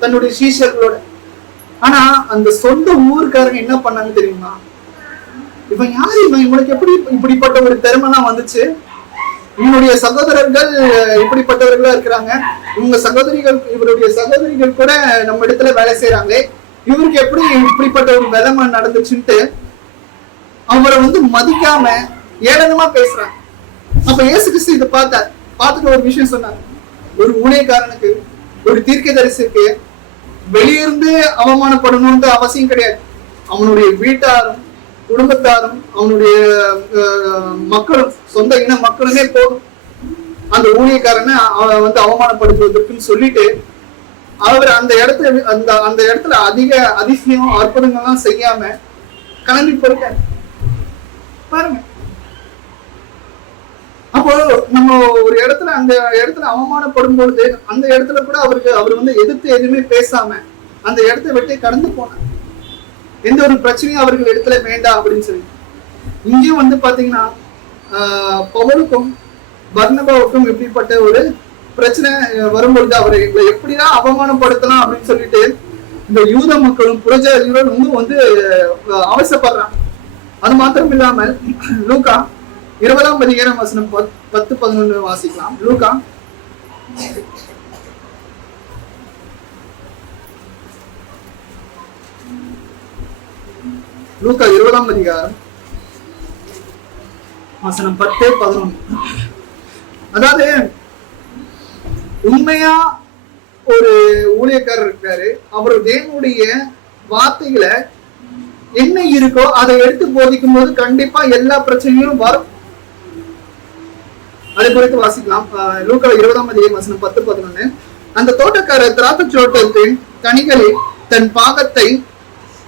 தன்னுடைய சீஷர்களோட. ஆனா அந்த சொந்த ஊருக்காரங்க என்ன பண்ணாங்க தெரியுமா? இவன் யாரு, இவனுக்கு எப்படி இப்படிப்பட்ட ஒரு திறமைலாம் வந்துச்சு? இவனுடைய சகோதரர்கள் இப்படிப்பட்டவர்களா இருக்கிறாங்க, இவருடைய சகோதரிகள் கூட நம்ம இடத்துல வேலை செய்யறாங்களே, இவருக்கு எப்படி இப்படிப்பட்ட ஒரு விலைமை நடந்துச்சுன்ட்டு அவரை மதிக்காம ஏளனமா பேசுறாங்க. அப்ப இயேசு கிறிஸ்து இதை பார்த்துட்டு ஒரு விஷயம் சொன்னாங்க. ஒரு ஊழியக்காரனுக்கு, ஒரு தீர்க்கதரிசிக்கு வெளியிருந்து அவமானப்படணும்ன்ற அவசியம் கிடையாது. அவனுடைய வீட்டாரும் குடும்பத்தாரும் அவனுடைய மக்களும் சொந்த இன மக்களுமே போதும் அந்த ஊழியக்காரனை அவமானப்படுத்துவதற்குன்னு சொல்லிட்டு அவர் அந்த இடத்துல அதிசயம் அற்புதங்கள்லாம் செய்யாம கிளம்பி போயிருக்காரு. பாருங்க, அப்போ நம்ம ஒரு அந்த இடத்துல அவமானப்படும் பொழுது அந்த இடத்துல கூட அவர் எதிர்த்து எதுவுமே பேசாம அந்த இடத்தை விட்டு கடந்து போனார். எந்த ஒரு பிரச்சனையும் அவர்கள் இடத்துல வேண்டாம் அப்படின்னு சொல்லி. இங்கேயும் பாத்தீங்கன்னா பவுலுக்கும் பர்னபாவுக்கும் எப்படிப்பட்ட ஒரு பிரச்சனை வரும்பொழுது அவரை எப்படிதான் அவமானப்படுத்தலாம் அப்படின்னு சொல்லிட்டு இந்த யூத மக்களும் புறஜாதிகளும் அவசப்படுறாங்க. அது மாத்திரம் இல்லாமல் லூக்கா 20ஆம் அதிகாரம் வசனம் 10-11 வாசிக்கலாம். லூக்கா 20ஆம் அதிகாரம் வசனம் 10-11. அதாவது உண்மையா ஒரு ஊழியக்காரர் இருக்காரு, அவர் தேவனுடைய வார்த்தைகளை என்ன இருக்கோ அதை எடுத்து போதிக்கும் போது கண்டிப்பா எல்லா பிரச்சனையும் வரும். அதை குறித்து வாசிக்கலாம். லூக்கா 20ஆம் அதிகாரம் வசனம் 10-11. அந்த தோட்டக்காரர் திராட்சை தோட்டத்தின் கனிகளில் தன் பாகத்தை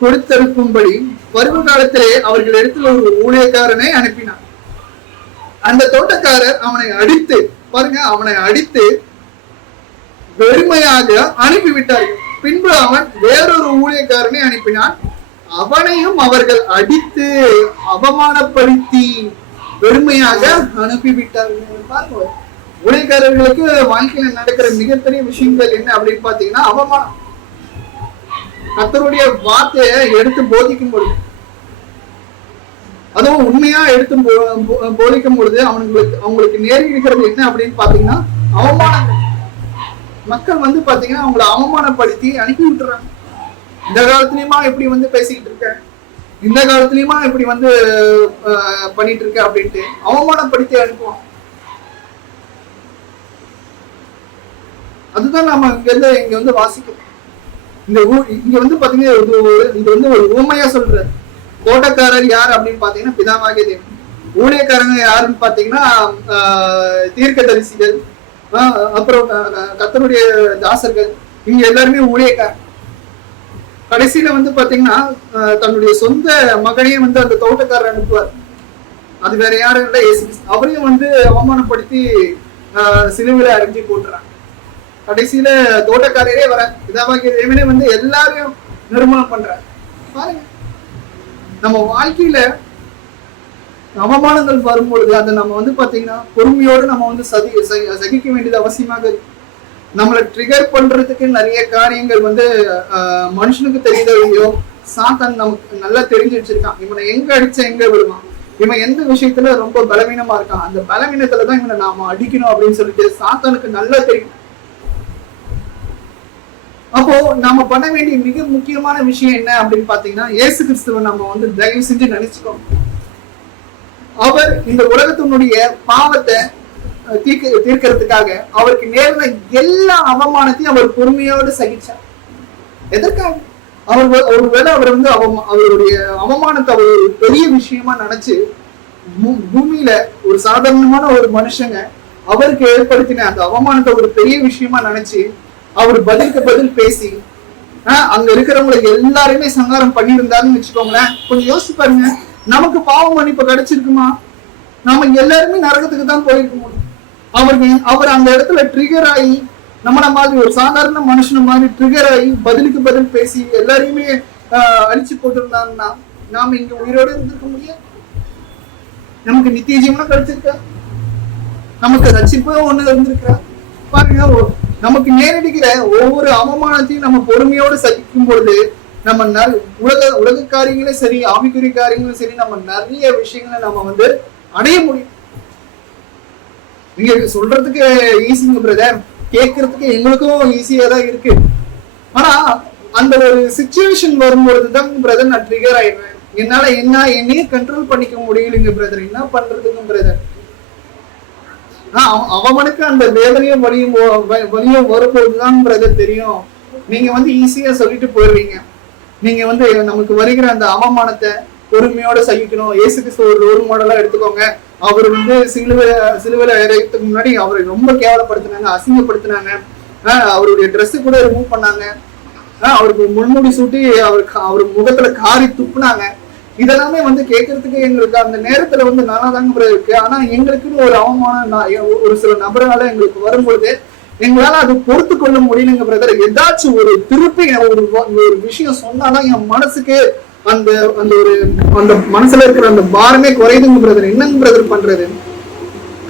கொடுத்திருக்கும்படி பருவ காலத்திலே அவர்கள் இடத்துல ஒரு ஊழியக்காரனை அனுப்பினார். அந்த தோட்டக்காரர் அவனை அடித்து வெறுமையாக அனுப்பிவிட்டார்கள். பின்பு அவன் வேறொரு ஊழியக்காரனை அனுப்பினான். அவனையும் அவர்கள் அடித்து அவமானப்படுத்தி வெறுமையாக அனுப்பிவிட்டார்கள். பாருங்க, ஊழியக்காரர்களுக்கு வாழ்க்கையில நடக்கிற மிகப்பெரிய விஷயங்கள் என்ன அப்படின்னு பாத்தீங்கன்னா அவமானம். கர்த்தருடைய வார்த்தையை எடுத்து போதிக்கும் பொழுது, அதுவும் உண்மையா எடுத்து போதிக்கும் பொழுது அவங்களுக்கு நேரிடுகிறது என்ன அப்படின்னு பாத்தீங்கன்னா அவமானம். மக்கள் பாத்தீங்கன்னா அவங்களை அவமானப்படுத்தி அனுப்பி விட்டுறாங்க. இந்த காலத்துலயுமா இப்படி பேசிக்கிட்டு இருக்க, இந்த காலத்துலயுமா இப்படி பண்ணிட்டு இருக்க அப்படின்ட்டு அவமானப்படுத்தி அனுப்புவோம். அதுதான் நாம இங்க வாசிக்கிறோம். இங்க பாத்தீங்கன்னா இது ஒரு ஊமையா சொல்ற. தோட்டக்காரர் யார் அப்படின்னு பாத்தீங்கன்னா பிதாவாகிய தேவன். ஊழியக்காரங்க யாருன்னு பாத்தீங்கன்னா தீர்க்கதரிசிகள், அப்புறம் கர்த்தருடைய தாசர்கள், இங்க எல்லாருமே ஊழியக்காரர். கடைசியில பாத்தீங்கன்னா தன்னுடைய சொந்த மகனையே அந்த தோட்டக்காரர் அனுப்புவார். அது வேற யாரும் இல்ல, இயேசு கிறிஸ்து. அவரையும் அவமானப்படுத்தி சிலுவையில அரைஞ்சி போட்டுறாங்க. கடைசியில தோட்டக்காரரே வர பிதாவாகிய தேவனே எல்லாரையும் நிர்மூலம் பண்றாரு. பாருங்க, நம்ம வாழ்க்கையில அவமானங்கள் வரும்பொழுது அதை நம்ம பாத்தீங்கன்னா பொறுமையோடு நம்ம சகிக்க வேண்டியது அவசியமாக இருக்கு. நம்மளை ட்ரிகர் பண்றதுக்கு நிறைய காரியங்கள் மனுஷனுக்கு தெரியுதோ இல்லையோ, சாத்தான் நமக்கு நல்லா தெரிஞ்சு வச்சிருக்கான். இவனை எங்க அடிச்சா எங்க விடுவான், இவன் எந்த விஷயத்துல ரொம்ப பலவீனமா இருக்கான், அந்த பலவீனத்துலதான் இவனை நாம அடிக்கணும் அப்படின்னு சொல்லிட்டு சாத்தானுக்கு நல்லா தெரியும். அப்போ நாம பண்ண வேண்டிய மிக முக்கியமான விஷயம் என்ன அப்படின்னு பாத்தீங்கன்னா, இயேசு கிறிஸ்துவை நம்ம தயவு செஞ்சு நினைச்சுக்கோங்க. அவர் இந்த உலகத்தினுடைய பாவத்தை தீர்க்கிறதுக்காக அவருக்கு நேர்ந்த எல்லா அவமானத்தையும் அவர் பொறுமையோடு சகிச்சார். எதற்காக? ஒருவேளை அவர் அவருடைய அவமானத்தை அவர் ஒரு பெரிய விஷயமா நினைச்சு பூமியில ஒரு சாதாரணமான ஒரு மனுஷங்க அவருக்கு ஏற்படுத்தின அந்த அவமானத்தை ஒரு பெரிய விஷயமா நினைச்சு அவர் பதிலுக்கு பதில் பேசி அங்க இருக்கிறவங்களுக்கு எல்லாருமே சங்காரம் பண்ணியிருந்தாருன்னு வச்சுக்கோங்களேன். கொஞ்சம் யோசிச்சு பாருங்க, நமக்கு பாவ மன்னிப்பு கிடைச்சிருக்குமா? நாம எல்லாருமே நரகத்துக்கு தான் போயிருக்க முடியும். அவர் அந்த இடத்துல ட்ரிகர் ஆகி நம்மள மாதிரி ஒரு சாதாரண மனுஷன மாதிரி ட்ரிகர் ஆகி பதிலுக்கு பதில் பேசி எல்லாரையுமே அழிச்சு போட்டிருந்தாங்கன்னா நாம இங்க உயிரோடு இருந்திருக்க முடியாது. நமக்கு நித்திய ஜீவனம் கிடைச்சிருக்கா? நமக்கு ரட்சிப்பு ஒண்ணு இருந்திருக்கா? பாருங்க, நமக்கு நேரடிக்கிற ஒவ்வொரு அவமானத்தையும் நம்ம பொறுமையோடு சகிக்கும் பொழுது நம்ம உலக காரியங்களும் சரி, ஆவிக்குரிய காரியங்களும் சரி, நம்ம நிறைய விஷயங்களை நம்ம அடைய முடியும். நீங்க சொல்றதுக்கு ஈஸிங்க பிரதர், கேட்கறதுக்கு எங்களுக்கும் ஈஸியா தான் இருக்கு. ஆனா அந்த ஒரு சிச்சுவேஷன் வரும்பொழுதுதான் பிரதர் நான் ட்ரிகர் ஆயிடுவேன். என்னால என்னையே கண்ட்ரோல் பண்ணிக்க முடியலைங்க பிரதர், என்ன பண்றதுங்க பிரதர்? அவனுக்கு அந்த வேதனையும் வலியும் வரும்போதுதான் பிரதர் தெரியும். நீங்க ஈஸியா சொல்லிட்டு போயிடுவீங்க. நீங்க நமக்கு வருகிற அந்த அவமானத்தை பொறுமையோட சகிக்கணும். இயேசு கிறிஸ்து ஒரு ரோல் மாடலா எடுத்துக்கோங்க. அவர் சிலுவையில இறக்கிறதுக்கு முன்னாடி அவரை ரொம்ப கேவலப்படுத்தினாங்க, அசிங்கப்படுத்தினாங்க. அவருடைய ட்ரெஸ் கூட ரிமூவ் பண்ணாங்க. அவருக்கு முள்முடி சூட்டி அவர் முகத்துல காரி துப்புனாங்க. இதெல்லாமே கேட்கறதுக்கு எங்களுக்கு அந்த நேரத்துல நல்லா தாங்க இருக்கு. ஆனா எங்களுக்குன்னு ஒரு அவமானம் ஒரு சில நபரால எங்களுக்கு வரும்பொழுது எங்களால அது பொறுத்து கொள்ள முடியலங்க பிரதர். ஏதாச்சும் ஒரு திருப்பி ஒரு விஷயம் சொன்னாதான் என் மனசுக்கு அந்த மனசுல இருக்கிற அந்த பாரமே குறையுதுங்க பிரதர். என்னங்க பிரதர் பண்றது?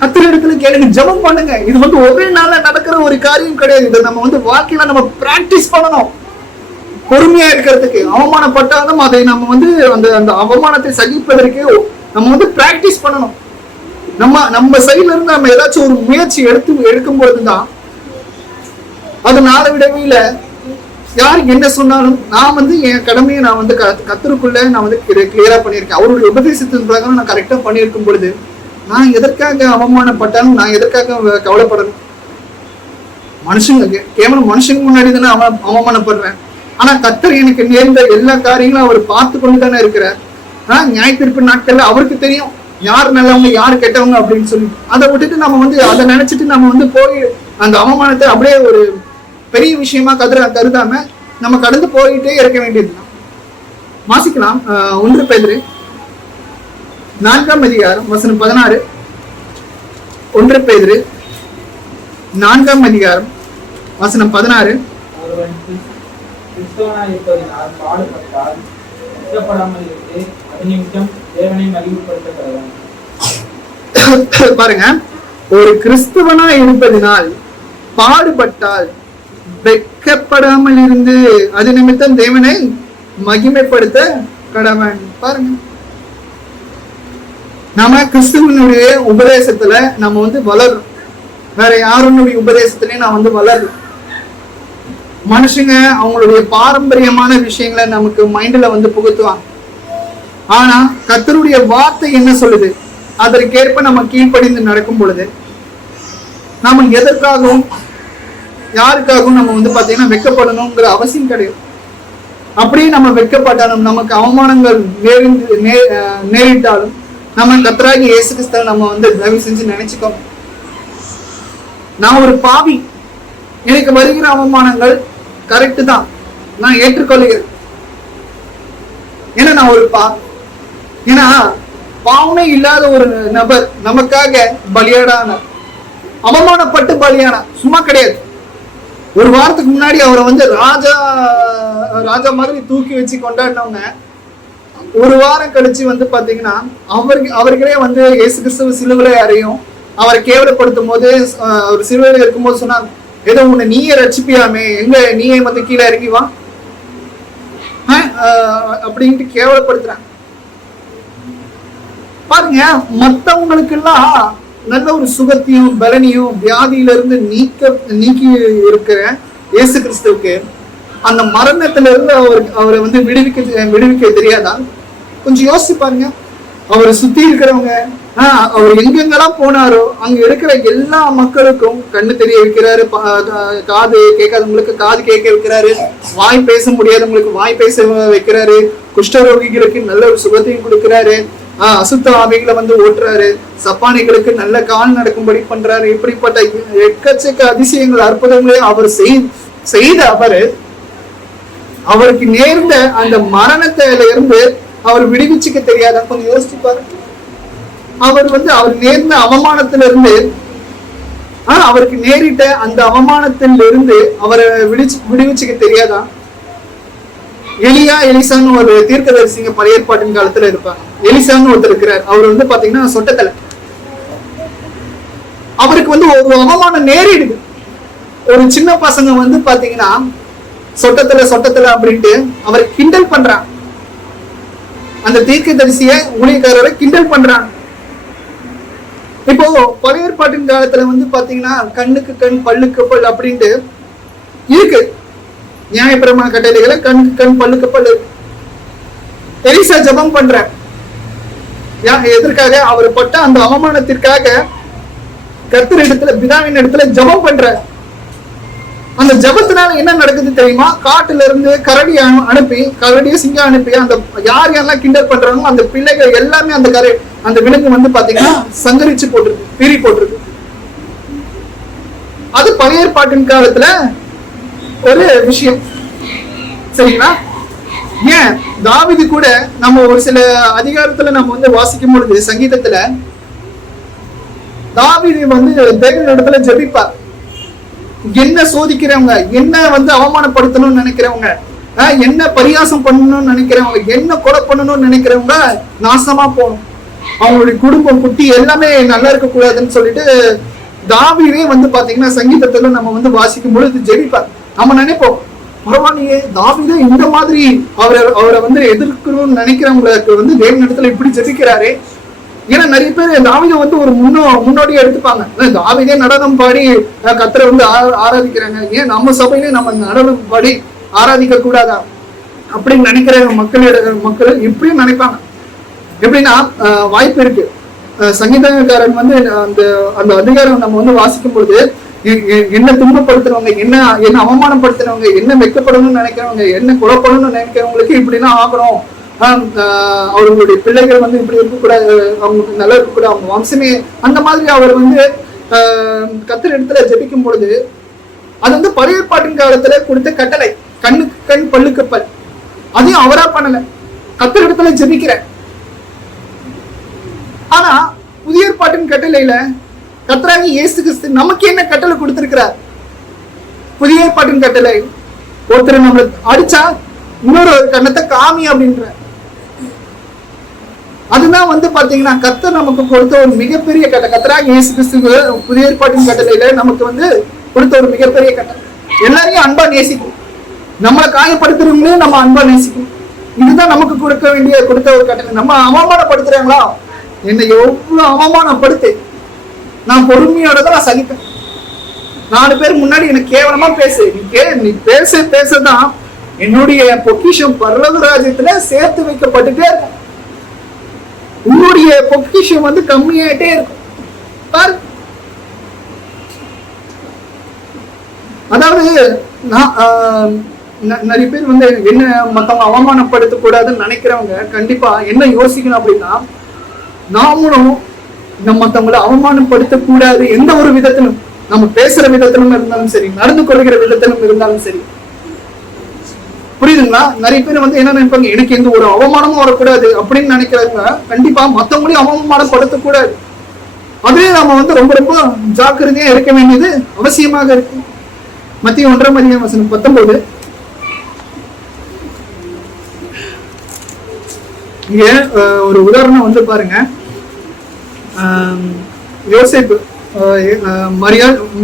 கர்த்தர் இடத்துல கேளுங்க, ஜெபம் பண்ணுங்க. இது ஒரே நாள்ல நடக்கிற ஒரு காரியம் கிடையாது. இதை நம்ம வாழ்க்கையில நம்ம பிராக்டிஸ் பண்ணணும். பொறுமையா இருக்கிறதுக்கு அவமானப்பட்டாலும் அதை நம்ம அந்த அவமானத்தை சகிப்பதற்கு நம்ம பிராக்டிஸ் பண்ணணும். நம்ம சைட்ல இருந்து நம்ம ஏதாச்சும் ஒரு முயற்சி எடுக்கும் பொழுதுதான் அது நாளவிடவில யாருக்கு என்ன சொன்னாலும் நான் என் கடமையை நான் கர்த்தருக்குள்ள நான் கிளியரா பண்ணியிருக்கேன். அவருடைய உபதேசத்தின் பிரகாரம் நான் கரெக்டா பண்ணியிருக்கும் பொழுது நான் எதற்காக அவமானப்பட்டாலும் நான் எதற்காக கவலைப்படணும்? கேவலம் மனுஷங்க முன்னாடி தானே அவமானப்படுறேன். ஆனா கர்த்தர் எனக்கு நேர்ந்த எல்லா காரியங்களும் அவர் பார்த்து கொண்டு தானே இருக்கிறார். ஞாயிற்றுப்பின் நாட்கள்ல அவருக்கு தெரியும் யார் நல்லவங்க யாரு கெட்டவங்க அப்படின்னு சொல்லி. அதை விட்டுட்டு நம்ம அதை நினைச்சிட்டு நம்ம போய் அந்த அவமானத்தை அப்படியே ஒரு பெரிய விஷயமா கருதாம நம்ம கடந்து போயிட்டே இருக்க வேண்டியதுதான். வாசிக்கலாம் 1 பேதுரு 4ஆம் அதிகாரம் வசனம் 16. 1 பேதுரு 4ஆம் அதிகாரம் வசனம் 16. வெட்கப்படாமல் இருந்து அது நிமித்தம் தேவனை மகிமைப்படுத்த கடவன். பாருங்க, ஒரு கிறிஸ்துவனா இருப்பதினால் பாடுபட்டால் வெட்கப்படாமல் இருந்து அது நிமித்தம் தேவனை மகிமைப்படுத்த கடவன். பாருங்க, நம்ம கிறிஸ்துவனுடைய உபதேசத்துல நம்ம வந்து வளரும். வேற யாருடைய உபதேசத்திலையும் நான் வந்து வளரும். மனுஷங்க அவங்களுடைய பாரம்பரியமான விஷயங்களை நமக்கு மைண்ட்ல வந்து புகுத்துவாங்க. ஆனா கர்த்தருடைய வார்த்தை என்ன சொல்லுது, அதற்கேற்ப நம்ம கீழ்ப்படிந்து நடக்கும் பொழுது நாம எதற்காகவும் யாருக்காகவும் நம்ம வந்து பாத்தீங்கன்னா வெட்கப்படணுங்கிற அவசியம் கிடையாது. அப்படியே நம்ம வெட்கப்பட்டாலும் நமக்கு அவமானங்கள் நேரிட்டாலும் நம்ம கர்த்தராகி இயேசு கிறிஸ்துவை நம்ம வந்து தயவு செஞ்சு நினைச்சுக்கோங்க. நான் ஒரு பாவி, எனக்கு வருகிற அவமானங்கள் கரெக்டு தான், நான் ஏற்றுக்கொள்கிறேன். ஏன்னா நான் ஒரு ஏன்னா பாவமே இல்லாத ஒரு நபர் நமக்காக பலியாடானார், அவமானப்பட்டு பலியானார். சும்மா கிடையாது. ஒரு வாரத்துக்கு முன்னாடி அவரை வந்து ராஜா மாதிரி தூக்கி வச்சு கொண்டாடினவங்க ஒரு வாரம் கழிச்சு வந்து பாத்தீங்கன்னா அவர்களே வந்து இயேசு கிறிஸ்துவ சிலுவையில அறையும் அவரை கேவலப்படுத்தும் போது அவர் சிலுவையில இருக்கும்போது சொன்னாங்க, ஏதோ உன்னை நீயே ரட்சிப்பியாமே, எங்க நீயே வந்து கீழே இறங்கி வா அப்படின்ட்டு கேவலப்படுத்துறாங்க. பாருங்க, மற்றவங்களுக்கு எல்லாம் நல்ல ஒரு சுகத்தையும் பலனையும் வியாதியில இருந்து நீக்கி இருக்கிற இயேசு கிறிஸ்துவுக்கு அந்த மரணத்துல இருந்து அவரை வந்து விடுவிக்க தெரியாதா? கொஞ்சம் யோசிச்சு பாருங்க. அவரை சுத்தி இருக்கிறவங்க அவர் எங்கெங்கெல்லாம் போனாரோ அங்க இருக்கிற எல்லா மக்களுக்கும் கண்ணு தெரிய வைக்கிறாரு, காது கேட்காதவங்களுக்கு காது கேட்க வைக்கிறாரு, வாய் பேச முடியாதவங்களுக்கு வாய் பேச வைக்கிறாரு, குஷ்டரோகிகளுக்கு நல்ல ஒரு சுகத்தையும் கொடுக்கிறாரு, அசுத்த ஆவிகளை வந்து ஓட்டுறாரு, சப்பானிகளுக்கு நல்ல கால் நடக்கும்படி பண்றாரு. இப்படிப்பட்ட எக்கச்சக்க அதிசயங்கள் அற்புதங்களையும் அவர் செய்த அவருக்கு நேர்ந்த அந்த மரணத்தில இருந்து அவர் விடுவிச்சுக்க தெரியாத. கொஞ்சம் யோசிச்சு பாருங்க. அவர் நேர்ந்த அவமானத்திலிருந்து அவருக்கு நேரிட்ட அந்த அவமானத்திலிருந்து அவரை விடுவிச்சுக்க தெரியாதா? எலிசான்னு ஒரு தீர்க்கதரிசிங்க பழைய ஏற்பாட்டின் காலத்துல இருப்பாங்க. எலிசான்னு ஒருத்தர் இருக்கிறார். அவர் வந்து பாத்தீங்கன்னா சொட்டத்தலை. அவருக்கு வந்து ஒரு அவமானம் நேரிடுது. ஒரு சின்ன பசங்க வந்து பாத்தீங்கன்னா சொட்டத்துல அப்படின்ட்டு அவரை கிண்டல் பண்றான். அந்த தீர்க்கதரிசிய ஊழியக்காரரை கிண்டல் பண்றாங்க. இப்போ பழைய ஏற்பாட்டின் காலத்துல வந்து பாத்தீங்கன்னா கண்ணுக்கு கண் பல்லுக்கு பல் அப்படின்ட்டு இருக்கு. நியாயப்பிரமாண கட்டளைகளை கண்ணுக்கு கண் பல்லுக்கு பல். எலிசா ஜெபம் பண்ற எதற்காக? அவர் பட்ட அந்த அவமானத்திற்காக கர்த்தர் இடத்துல பிதாவின் இடத்துல ஜெபம் பண்ற. அந்த ஜபத்தினால என்ன நடக்குது தெரியுமா? காட்டுல இருந்து கரடியை அனுப்பி, கரடியை சிங்கம் அனுப்பி அந்த யாரெல்லாம் கிண்டல் பண்றாங்களோ அந்த பிள்ளைகள் எல்லாமே அந்த விலங்கு வந்து பாத்தீங்கன்னா சங்கரிச்சு போட்டிருக்கு, பீறி போட்டிருக்கு. அது பழைய ஏற்பாட்டின் காலத்துல ஒரு விஷயம். சரிங்களா? ஏன் தாவீது கூட நம்ம ஒரு சில அதிகாரத்துல நம்ம வந்து வாசிக்கும் பொழுது சங்கீதத்துல தாவீது வந்து தேவன் இடத்துல ஜெபிப்பார். என்ன சோதிக்கிறவங்க, என்ன வந்து அவமானப்படுத்தணும்னு நினைக்கிறவங்க, என்ன பரியாசம் பண்ணணும்னு நினைக்கிறவங்க, என்ன கொலை பண்ணணும்னு நினைக்கிறவங்க நாசமா போகணும், அவங்களுடைய குடும்பம் குட்டி எல்லாமே நல்லா இருக்க கூடாதுன்னு சொல்லிட்டு தாவீதே வந்து பாத்தீங்கன்னா சங்கீதத்துல நம்ம வந்து வாசிக்கும் பொழுது ஜெபிப்பார். நம்ம நினைப்போம், பரவாயில்லையே தாவீதே இந்த மாதிரி அவரை வந்து எதிர்க்கணும்னு நினைக்கிறவங்களுக்கு வந்து தேவன் இடத்துல இப்படி ஜெபிக்கிறாரே. ஏன்னா நிறைய பேர் தாவீதை வந்து ஒரு முன்னோடியா எடுத்துப்பாங்க. தாவீதே நடனம் பாடி கர்த்தரை வந்து ஆராதிக்கிறாங்க. ஏன் நம்ம சபையிலே நம்ம நடனம் பாடி ஆராதிக்க கூடாதா அப்படின்னு நினைக்கிற மக்கள் இப்படியும் நினைப்பாங்க. எப்படின்னா வாய்ப்பு இருக்கு. சங்கீதக்காரன் வந்து அந்த அதிகாரம் நம்ம வந்து வாசிக்கும் பொழுது என்ன துன்பப்படுத்துறவங்க, என்ன அவமானப்படுத்துறவங்க, என்ன வெட்கப்படணும்னு நினைக்கிறவங்க, என்ன குழப்பணும்னு நினைக்கிறவங்களுக்கு இப்படிலாம் ஆகணும், அவர்களுடைய பிள்ளைகள் வந்து இப்படி இருக்கக்கூடாது, அவங்களுக்கு நல்லா இருக்கக்கூடாது, அவங்க வம்சமே அந்த மாதிரி அவர் வந்து கர்த்தர் இடத்துல ஜெபிக்கும் பொழுது அது வந்து பழைய ஏற்பாட்டின் காலத்துல கொடுத்த கட்டளை, கண்ணுக்கு கண் பல்லுக்கு பல். அதையும் அவரா பண்ணல, கர்த்தர் இடத்துல ஜெபிக்கிற. ஆனா புதிய ஏற்பாட்டின் கட்டளையில கர்த்தராகிய இயேசு கிறிஸ்து நமக்கு என்ன கட்டளை கொடுத்திருக்கிறார்? புதிய ஏற்பாட்டின் கட்டளை, ஒருத்தர் நம்மளை அடிச்சா இன்னொரு கண்ணத்தை காமி அப்படின்ற, அதுதான் வந்து பாத்தீங்கன்னா கர்த்தர் நமக்கு கொடுத்த ஒரு மிகப்பெரிய கட்டளை. கர்த்தராகிய இயேசு கிறிஸ்துவ புதிய ஏற்பாட்டின் கட்டளையில நமக்கு வந்து கொடுத்த ஒரு மிகப்பெரிய கட்டளை. எல்லாரையும் அன்பா நேசிக்கும், நம்மளை காயப்படுத்துறவங்களையும் நம்ம அன்பா நேசிக்கும். இதுதான் நமக்கு கொடுத்த ஒரு கட்டளை. நம்ம அவமானப்படுத்துறாங்களா, என்னை எவ்வளவு அவமானப்படுத்து, நான் பொறுமையோட தான் நான் சகிப்பேன். 4 பேர் முன்னாடி எனக்கு கேவலமா பேசு, நீ பேசதான் என்னுடைய பொக்கிஷம் பரலோக ராஜ்யத்துல சேர்த்து வைக்கப்பட்டுட்டே இருக்கும். உன்னுடைய பொக்கிஷம் வந்து கம்மியாயிட்டே இருக்கும் பாரு. அதாவது நிறைய பேர் வந்து என்ன மத்தவங்க அவமானப்படுத்த கூடாதுன்னு நினைக்கிறவங்க கண்டிப்பா என்ன யோசிக்கணும் அப்படின்னா, நாமளும் நம்ம மத்தவங்களை அவமானப்படுத்த கூடாது. எந்த ஒரு விதத்திலும், நம்ம பேசுற விதத்திலும் இருந்தாலும் சரி, நடந்து கொள்கிற விதத்திலும் இருந்தாலும் சரி. புரியுதுங்களா? நிறைய பேர் வந்து என்ன நினைப்பாங்க, எனக்கு எந்த ஒரு அவமானமும் வரக்கூடாது அப்படின்னு நினைக்கிறவங்க கண்டிப்பா மத்தவங்களையும் அவமானப்படுத்தக்கூடாது. அதுவே நாம வந்து ரொம்ப ரொம்ப ஜாக்கிரதையா இருக்க வேண்டியது அவசியமாக இருக்கு. மத்திய 1:19 இங்க ஒரு உதாரணம் வந்து பாருங்க. யோசேப்பு,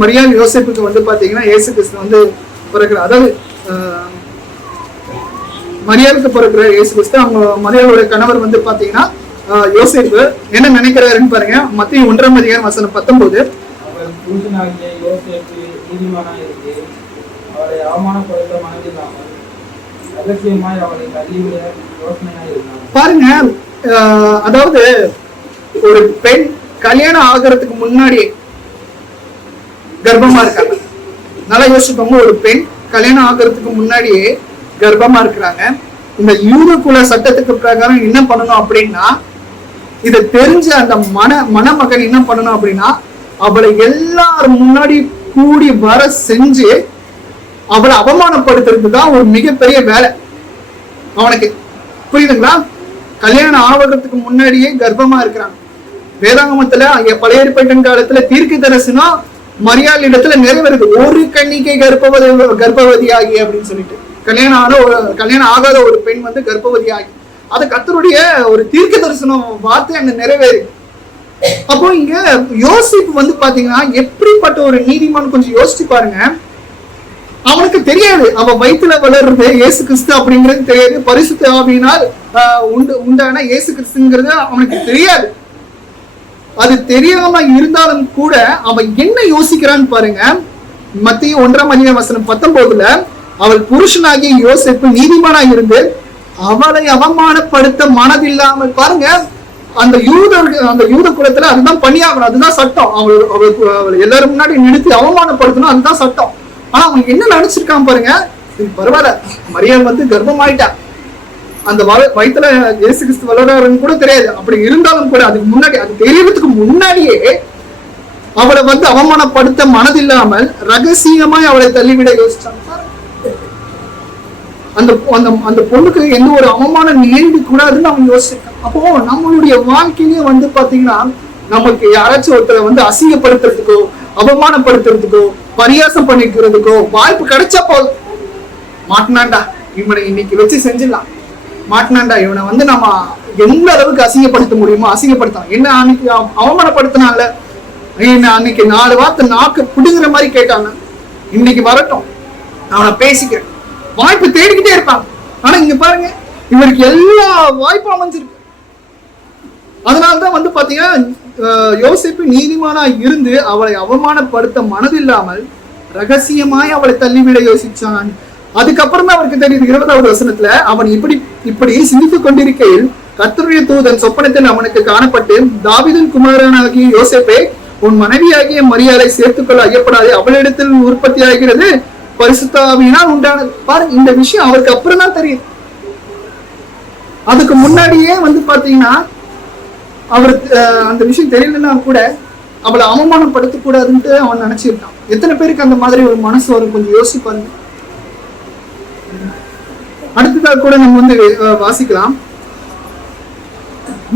மரியாள் யோசேப்புக்கு வந்து பாத்தீங்கன்னா இயேசு கிறிஸ்து வந்து பிறக்கிறார். அதாவது மரியாளுக்கு பிறக்கிற இயேசு கிறிஸ்து, அவங்க மரியாளோட கணவர் வந்து பாத்தீங்கன்னா யோசேப்பு என்ன நினைக்கிறாருன்னு பாருங்க. மத்திய 1:19 பாருங்க. அதாவது ஒரு பெண் கல்யாணம் ஆகிறதுக்கு முன்னாடியே கர்ப்பமா இருக்காங்க. நல்லா யோசிப்பாங்க. ஒரு பெண் கல்யாணம் ஆகிறதுக்கு முன்னாடியே கர்ப்பமா இருக்கிறாங்க. இந்த யூத குல சட்டத்துக்கு பிரகாரம் என்ன பண்ணணும் அப்படின்னா, இதை தெரிஞ்ச அந்த மணமகன் என்ன பண்ணணும் அப்படின்னா, அவளை எல்லாரும் முன்னாடி கூடி வர செஞ்சு அவளை அவமானப்படுத்துறது தான் ஒரு மிகப்பெரிய வேலை அவனுக்கு. புரியுதுங்களா? கல்யாணம் ஆவறதுக்கு முன்னாடியே கர்ப்பமா இருக்கிறாங்க. வேதாகமத்துல பழைய ஏற்பாட்டின் காலத்துல தீர்க்க தரிசனம் மரியாள் இடத்துல நிறைவேறுது. ஒரு கன்னிகை கர்ப்பவதி ஆகி அப்படின்னு சொல்லிட்டு கல்யாணம் ஆகாத ஒரு பெண் வந்து கர்ப்பவதி ஆகி, அது கர்த்தருடைய ஒரு தீர்க்க தரிசனம் வார்த்தை அங்க நிறைவேறு. அப்போ இங்க யோசிப்பு வந்து பாத்தீங்கன்னா எப்படிப்பட்ட ஒரு நீதிமான் கொஞ்சம் யோசிச்சு பாருங்க. அவனுக்கு தெரியாது அவ வயிற்றுல வளர்றது இயேசு கிறிஸ்து அப்படிங்கிறது தெரியாது. பரிசுத்த ஆவியினால் உண்டான இயேசு கிறிஸ்துங்கிறது அவனுக்கு தெரியாது. அது தெரியாம இருந்தாலும் கூட அவன் என்ன யோசிக்கிறான்னு பாருங்க. மத்திய 1:19 அவள் புருஷனாகிய யோசேப்பு நீதிமானாக இருந்து அவளை அவமானப்படுத்த மனதில்லாமல், பாருங்க, அந்த யூத குலத்துல அதுதான் பணியாகணும், அதுதான் சட்டம். அவள் எல்லாரும் முன்னாடி நிறுத்தி அவமானப்படுத்தணும், அதுதான் சட்டம். ஆனா அவன் என்ன நினைச்சிருக்கான் பாருங்க. பரவாயில்ல, மரியாள் வந்து கர்ப்பமாயிட்டா, அந்த வயிற்றுல இயேசு கிறிஸ்து வளர்றாருன்னு கூட தெரியாது. அப்படி இருந்தாலும் கூட அதுக்கு முன்னாடி, அது தெரியறதுக்கு முன்னாடியே அவளை வந்து அவமானப்படுத்த மனதில்லாமல் ரகசியமாய் அவளை தள்ளிவிட யோசிச்சாங்க. அந்த பொண்ணுக்கு எந்த ஒரு அவமானம் நேரிட கூடாதுன்னு அவன் யோசிச்சிருக்கான். அப்போ நம்மளுடைய வாழ்க்கையிலேயே வந்து பாத்தீங்கன்னா, நமக்கு யாராச்சும் ஒருத்தரை வந்து அசிங்கப்படுத்துறதுக்கோ அவமானப்படுத்துறதுக்கோ பரியாசம் பண்ணிக்கிறதுக்கோ வாய்ப்பு கிடைச்சா போதும், மாட்டினாண்டா இவனை இன்னைக்கு வச்சு செஞ்சிடலாம், மாட்டினாண்டா இவனை வந்து நம்ம எந்த அளவுக்கு அசிங்கப்படுத்த முடியுமோ அசிங்கப்படுத்தலாம். என்ன அன்னைக்கு அவமானப்படுத்தினால, என்ன அன்னைக்கு 4 வார்த்தை நாக்கு பிடுங்குற மாதிரி கேட்டாங்க, இன்னைக்கு வரட்டும் அவனை பேசிக்கிறேன், வாய்ப்பு தேடிக்கிட்டே இருப்பாங்க. ஆனா இங்க பாருங்க, இவருக்கு எல்லா வாய்ப்பும் அமைஞ்சிருக்கு. அதனால்தான் வந்து பாத்தீங்கன்னா யோசேப்பு நீதிமானா இருந்து அவளை அவமானப்படுத்த மனதில்லாமல் ரகசியமாய் அவளை தள்ளிவிட யோசிச்சான். அதுக்கப்புறம் தான் அவருக்கு தெரியுது 20வது வசனத்துல, அவன் இப்படி சிந்தித்துக் கொண்டிருக்கையில் கர்த்தருடைய தூதன் சொப்பனத்தில் அவனுக்கு காணப்பட்டு, தாவீதின் குமாரனாகிய யோசேப்பே, உன் மனைவியாகிய மரியாளை சேர்த்துக்கொள்ள ஐயப்படாதே, அவளிடத்தில் உற்பத்தி ஆகிறது பரிசுத்த ஆவியினால் உண்டானது. பாருங்க, இந்த விஷயம் அவருக்கு அப்புறம் தான் தெரியுது. அதுக்கு முன்னாடியே வந்து பாத்தீங்கன்னா அவருக்கு அந்த விஷயம் தெரியலன்னா கூட அவளை அவமானப்படுத்த கூடாதுன்ட்டு அவன் நினைச்சிருக்கான். எத்தனை பேருக்கு அந்த மாதிரி ஒரு மனசு வரும், கொஞ்சம் யோசிச்சு பாருங்க. அடுத்ததாக கூட நம்ம வந்து வாசிக்கலாம்.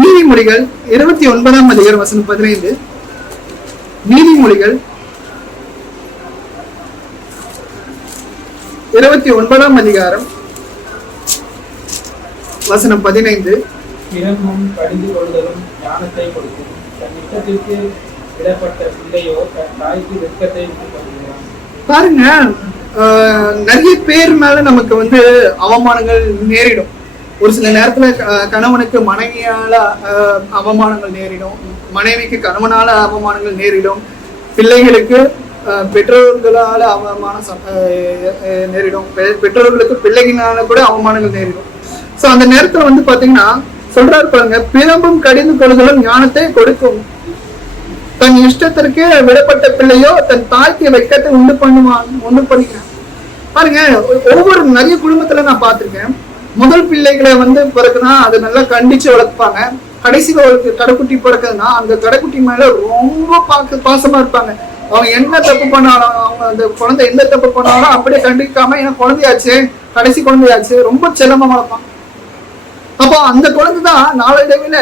நீதிமொழிகள் 29ஆம் அதிகாரம் வசனம் 15. நீதிமொழிகள் 29ஆம் அதிகாரம் வசனம் 15. பிரமும் கடிந்து கொள்ளுதலும் ஞானத்தை கொடுக்கும். தன் இஷ்டத்திற்கு விடப்பட்ட பிள்ளையோ தன் தாய்க்கு வெட்கத்தை கொடுக்கிறான். பாருங்க, நிறைய பேர் மேல நமக்கு வந்து அவமானங்கள் நேரிடும். ஒரு சில நேரத்துல கணவனுக்கு மனைவியால அவமானங்கள் நேரிடும், மனைவிக்கு கணவனால அவமானங்கள் நேரிடும், பிள்ளைகளுக்கு பெற்றோர்களால அவமானம் நேரிடும், பெற்றோர்களுக்கு பிள்ளைகளால கூட அவமானங்கள் நேரிடும். சோ அந்த நேரத்துல வந்து பாத்தீங்கன்னா சொல்றாரு பாருங்க, பிரம்பும் கடிந்து கொள்ளுதலும் ஞானத்தை கொடுக்கும். தன் இஷ்டத்திற்கு விடப்பட்ட பிள்ளையோ தன் தாய்க்கு வெட்கத்தை உண்டு பண்ணிக்கிறான். பாருங்க, ஒவ்வொரு நிறைய குடும்பத்துல நான் பார்த்திருக்கேன். முதல் பிள்ளைகளை வந்து பிறகுனா அதை நல்லா கண்டிச்சு வளர்ப்பாங்க. கடைசியில ஒரு கடைக்குட்டி பிறக்குதுன்னா அந்த கடைக்குட்டி மேல ரொம்ப பாசமா இருப்பாங்க. அவங்க என்ன தப்பு பண்ணாலும், அவங்க அந்த குழந்தை எந்த தப்பு பண்ணாலும் அப்படியே கண்டிக்காம, ஏன்னா குழந்தையாச்சு, கடைசி குழந்தையாச்சு, ரொம்ப செல்லமா வளர்ப்பான். அப்போ அந்த குழந்தை தான் நாளடைவில்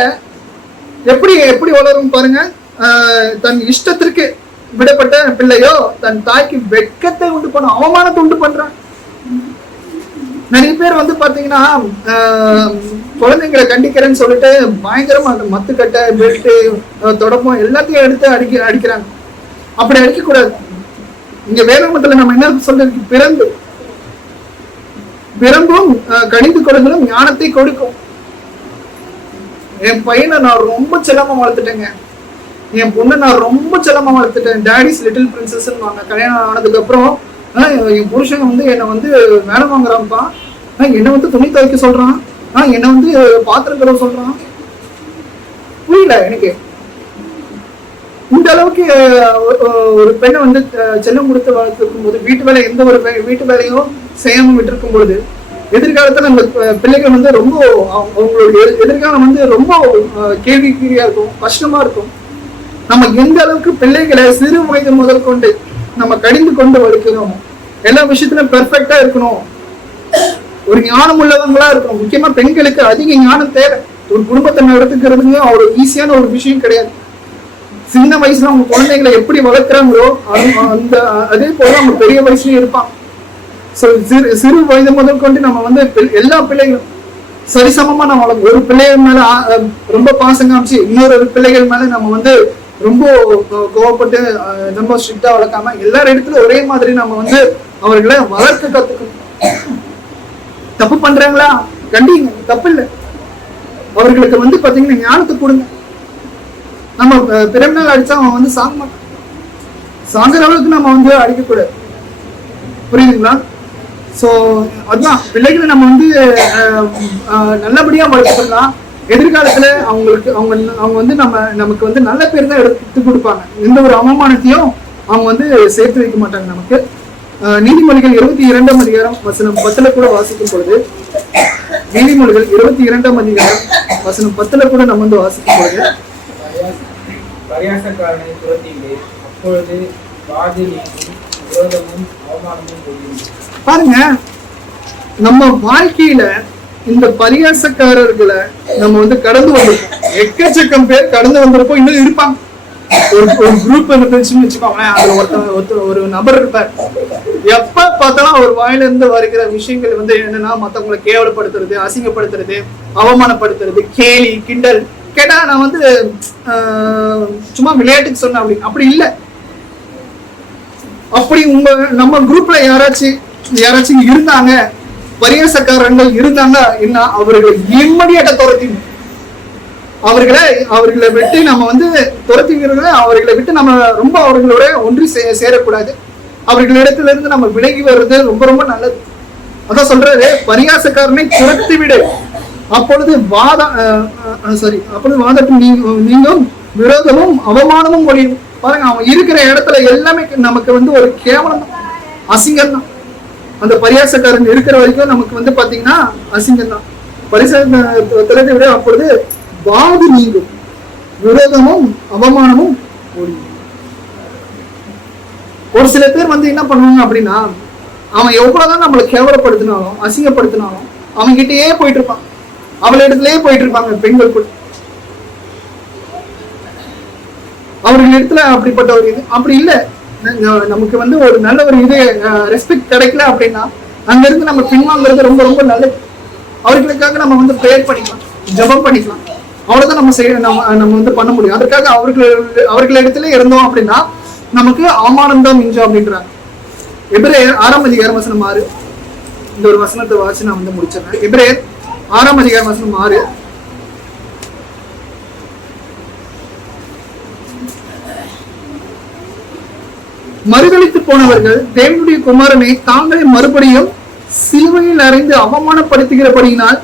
எப்படி வளரும் பாருங்க. தன் இஷ்டத்திற்கு விடப்பட்ட பிள்ளையோ தன் தாய்க்கு வெட்கத்தை உண்டு பண்ணும், அவமானத்தை உண்டு பண்றான். நிறைய பேர் வந்து பாத்தீங்கன்னா குழந்தைங்களை கண்டிக்கிறேன்னு சொல்லிட்டு பயங்கரமா அந்த மத்துக்கட்டை, பெல்ட்டு, தொடப்பம் எல்லாத்தையும் எடுத்து அடிக்கிறாங்க. அப்படி அடிக்கக்கூடாது. இங்க வேதாகமத்துல நம்ம என்ன சொல்றது, பிரம்பும் கடிந்து கொள்ளுதலும் ஞானத்தை கொடுக்கும். என் பையனை நான் ரொம்ப செல்லமா வளர்த்துட்டேங்க, என் பொண்ணை நான் ரொம்ப செல்லமா வளர்த்துட்டேன். டேடிஸ் லிட்டில் பிரின்சஸ் வாங்க. கல்யாணம் ஆனதுக்கு அப்புறம் என் புருஷன் வந்து என்னை வந்து வேலை வாங்குறான்ப்பா, என்னை வந்து துணி துவைக்க சொல்றான், என்னை வந்து பாத்திரம் கழுவ சொல்றான். புரியல எனக்கு. இந்த அளவுக்கு ஒரு பெண்ணை வந்து செல்லம் கொடுத்து வளர்த்துருக்கும் போது, வீட்டு வேலை எந்த ஒரு வீட்டு வேலையும் செய்யாம விட்டுருக்கும் பொழுது, எதிர்காலத்துல அந்த பிள்ளைகள் வந்து ரொம்ப அவங்களுடைய எதிர்காலம் வந்து ரொம்ப கேள்விக்குறியா இருக்கும், கஷ்டமா இருக்கும். நம்ம எந்த அளவுக்கு பிள்ளைகளை சிறு வயது முதல் கொண்டு நம்ம கடிந்து கொண்டு வளர்க்கிறோம், எல்லா விஷயத்திலும் பெர்ஃபெக்டா இருக்கணும், ஒரு ஞானம் உள்ளவங்களா இருக்கணும். முக்கியமா பெண்களுக்கு அதிக ஞானம் தேவை. ஒரு குடும்பத்தை நடத்துக்கிறதுங்க அவ்வளவு ஈஸியான ஒரு விஷயம் கிடையாது. சின்ன வயசுல அவங்க குழந்தைகளை எப்படி வளர்க்குறாங்களோ அந்த அதே போல அவங்க பெரிய வயசுலயும் இருப்பாங்க. சிறு வயது முதல் கொண்டு நம்ம வந்து எல்லா பிள்ளைகளும் சரிசமமா நம்ம வளர்க்கணும். ஒரு பிள்ளைகள் மேல ரொம்ப பாசம் காமிச்சு இன்னொரு பிள்ளைகள் மேல நம்ம வந்து ரொம்ப கோவப்பட்டு ரொம்ப ஸ்ட்ரிக்டா வளர்க்காம எல்லாரும் இடத்துல ஒரே மாதிரி நம்ம வந்து அவர்களை வளர்க்க கத்துக்கணும். தப்பு பண்றாங்களா கண்டிங்க, தப்பு இல்லை. அவர்களுக்கு வந்து பாத்தீங்கன்னா ஞானத்தை கொடுங்க. நம்ம பிறநாள் அடிச்சா அவன் வந்து சாங்க மாட்டான், சாங்குற அளவுக்கு நம்ம வந்து அடிக்கக்கூடாது. புரியுதுங்களா? ஸோ அதுதான் பிள்ளைகளை நம்ம வந்து நல்லபடியா வளர்த்துக்கலாம். எதிர்காலத்துல அவங்க வந்து நமக்கு வந்து நல்ல பேர் தான் எடுத்து கொடுப்பாங்க. எந்த ஒரு அவமானத்தையும் அவங்க வந்து சேர்த்து வைக்க மாட்டாங்க நமக்கு. நீதிமொழிகள் 22ஆம் அதிகாரம் வசனம் 10 கூட வாசிக்கும் பொழுது, நீதிமொழிகள் 22ஆம் அதிகாரம் வசனம் 10 கூட நம்ம வந்து வாசிக்கும் பொழுது, பரியாசக்காரனை துரத்திவிடு, அப்பொழுது வாதி நீங்கும், விரோதமும் அவமானமும் போகும். பாருங்க, நம்ம வாழ்க்கையில இந்த பரியாசக்காரர்களை நம்ம வந்து கடந்து வந்திருப்போம். எக்கச்சக்கம் பேர் கடந்து வந்திருப்போம், இன்னும் இருப்பாங்க. ஒரு குரூப் இருந்துச்சுன்னு வச்சுக்கோங்களேன், அதுல ஒரு நபர் இருப்பார். எப்ப பார்த்தாலும் அவர் வாயில இருந்து வருகிற விஷயங்கள் வந்து என்னன்னா, மத்தவங்களை கேவலப்படுத்துறது, அசிங்கப்படுத்துறது, அவமானப்படுத்துறது, கேலி கிண்டல். கேட்டா நான் வந்து சும்மா விளையாட்டுக்கு சொன்னேன், அப்படி இல்லை. அப்படி நம்ம குரூப்ல யாராச்சும் இருந்தாங்க, பரியாசக்காரர்கள் இருந்தாங்க என்ன, அவர்களை இம்மடியாட்ட துரத்திடணும். அவர்களை விட்டு நம்ம வந்து துரத்திக்கிறது, அவர்களை விட்டு நம்ம ரொம்ப அவர்களோட ஒன்றி சேரக்கூடாது. அவர்களிடத்துல இருந்து நம்ம விலகி வர்றது ரொம்ப ரொம்ப நல்லது. அதான் சொல்றாரு, பரியாசக்காரனை துரத்தி விடு, அப்பொழுது வாதத்தில் நீங்கும், விரோதமும் அவமானமும் ஒழியும். பாருங்க, அவன் இருக்கிற இடத்துல எல்லாமே நமக்கு வந்து ஒரு கேவலம் தான், அசிங்கம் தான். அந்த பரியாசக்காரன் இருக்கிற வரைக்கும் நமக்கு வந்து பாத்தீங்கன்னா அசிங்கம் தான். பரிசை விட அப்பொழுது வாது நீங்கும், விரோதமும் அவமானமும் ஒழியும். ஒரு சில பேர் வந்து என்ன பண்ணுவாங்க அப்படின்னா, அவன் எவ்வளவுதான் நம்மளை கேவலப்படுத்தினாலும் அசிங்கப்படுத்தினாலும் அவன் கிட்டயே போயிட்டு இருப்பான், அவளிடத்துலயே போயிட்டு இருப்பாங்க பெண்கள் கூட. அவர்கள் இடத்துல அப்படிப்பட்ட ஒரு இது அப்படி இல்லை. நமக்கு வந்து ஒரு நல்ல ஒரு இது ரெஸ்பெக்ட் கிடைக்கல அப்படின்னா அங்க இருந்து நம்ம பின்வாங்கிறது ரொம்ப ரொம்ப நல்லது. அவர்களுக்காக நம்ம வந்து ப்ரேயர் பண்ணிக்கலாம். ஜெபம் பண்ணிக்கலாம். அவ்வளவுதான் நம்ம செய்ய நம்ம வந்து பண்ண முடியும். அதற்காக அவர்களிடத்துல இருந்தோம் அப்படின்னா நமக்கு அவமானம் மிஞ்சம் அப்படின்றாங்க. எபிரேயர் 6:6 இந்த ஒரு வசனத்தை வாசி நான் வந்து முடிச்சிடறேன். எபிரேயர் 6:6 மறுதலித்து போனவர்கள் தேவனுடைய குமாரனை தாங்களே மறுபடியும் சிலுவையில் அறைந்து அவமானப்படுத்துகிறபடியினால்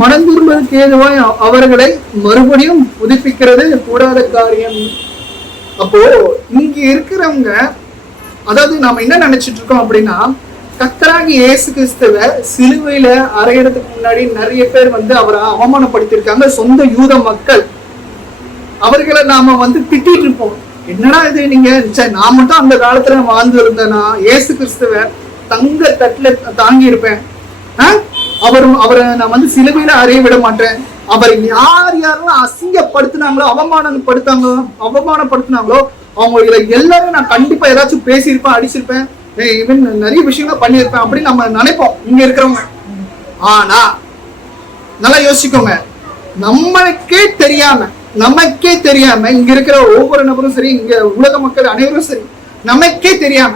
மனம் திரும்புவதற்கு ஏதுவாய் அவர்களை மறுபடியும் புதுப்பிக்கிறது கூடாத காரியம். அப்போ இங்க இருக்கிறவங்க, அதாவது நாம என்ன நினைச்சிட்டு இருக்கோம் அப்படின்னா, கர்த்தராகிய இயேசு கிறிஸ்துவ சிலுவையில அறையறதுக்கு முன்னாடி நிறைய பேர் வந்து அவரை அவமானப்படுத்தியிருக்காங்க. சொந்த யூத மக்கள், அவர்களை நாம வந்து திட்டிட்டு இருப்போம். என்னடா இது, நீங்க நான் மட்டும் அந்த காலத்துல வாழ்ந்து இருந்தேன்னா இயேசு கிறிஸ்துவ தங்க தட்டுல தாங்கி இருப்பேன், அவரை நான் வந்து சிலுவையில அறைய விட மாட்டேன். அவர் யாரெல்லாம் அசிங்கப்படுத்தினாங்களோ அவமானப்படுத்தினாங்களோ அவங்க எல்லாரும் நான் கண்டிப்பா ஏதாச்சும் பேசியிருப்பேன், அடிச்சிருப்பேன், ஈவன் நிறைய விஷயங்கள் பண்ணியிருப்பேன் அப்படின்னு நம்ம நினைப்போம் இங்க இருக்கிறவங்க. ஆனா நல்லா யோசிக்கோங்க, நமக்கே தெரியாம இங்க இருக்கிற ஒவ்வொரு நபரும் சரி, இங்க உலக மக்கள் அனைவரும் சரி, நமக்கே தெரியாம,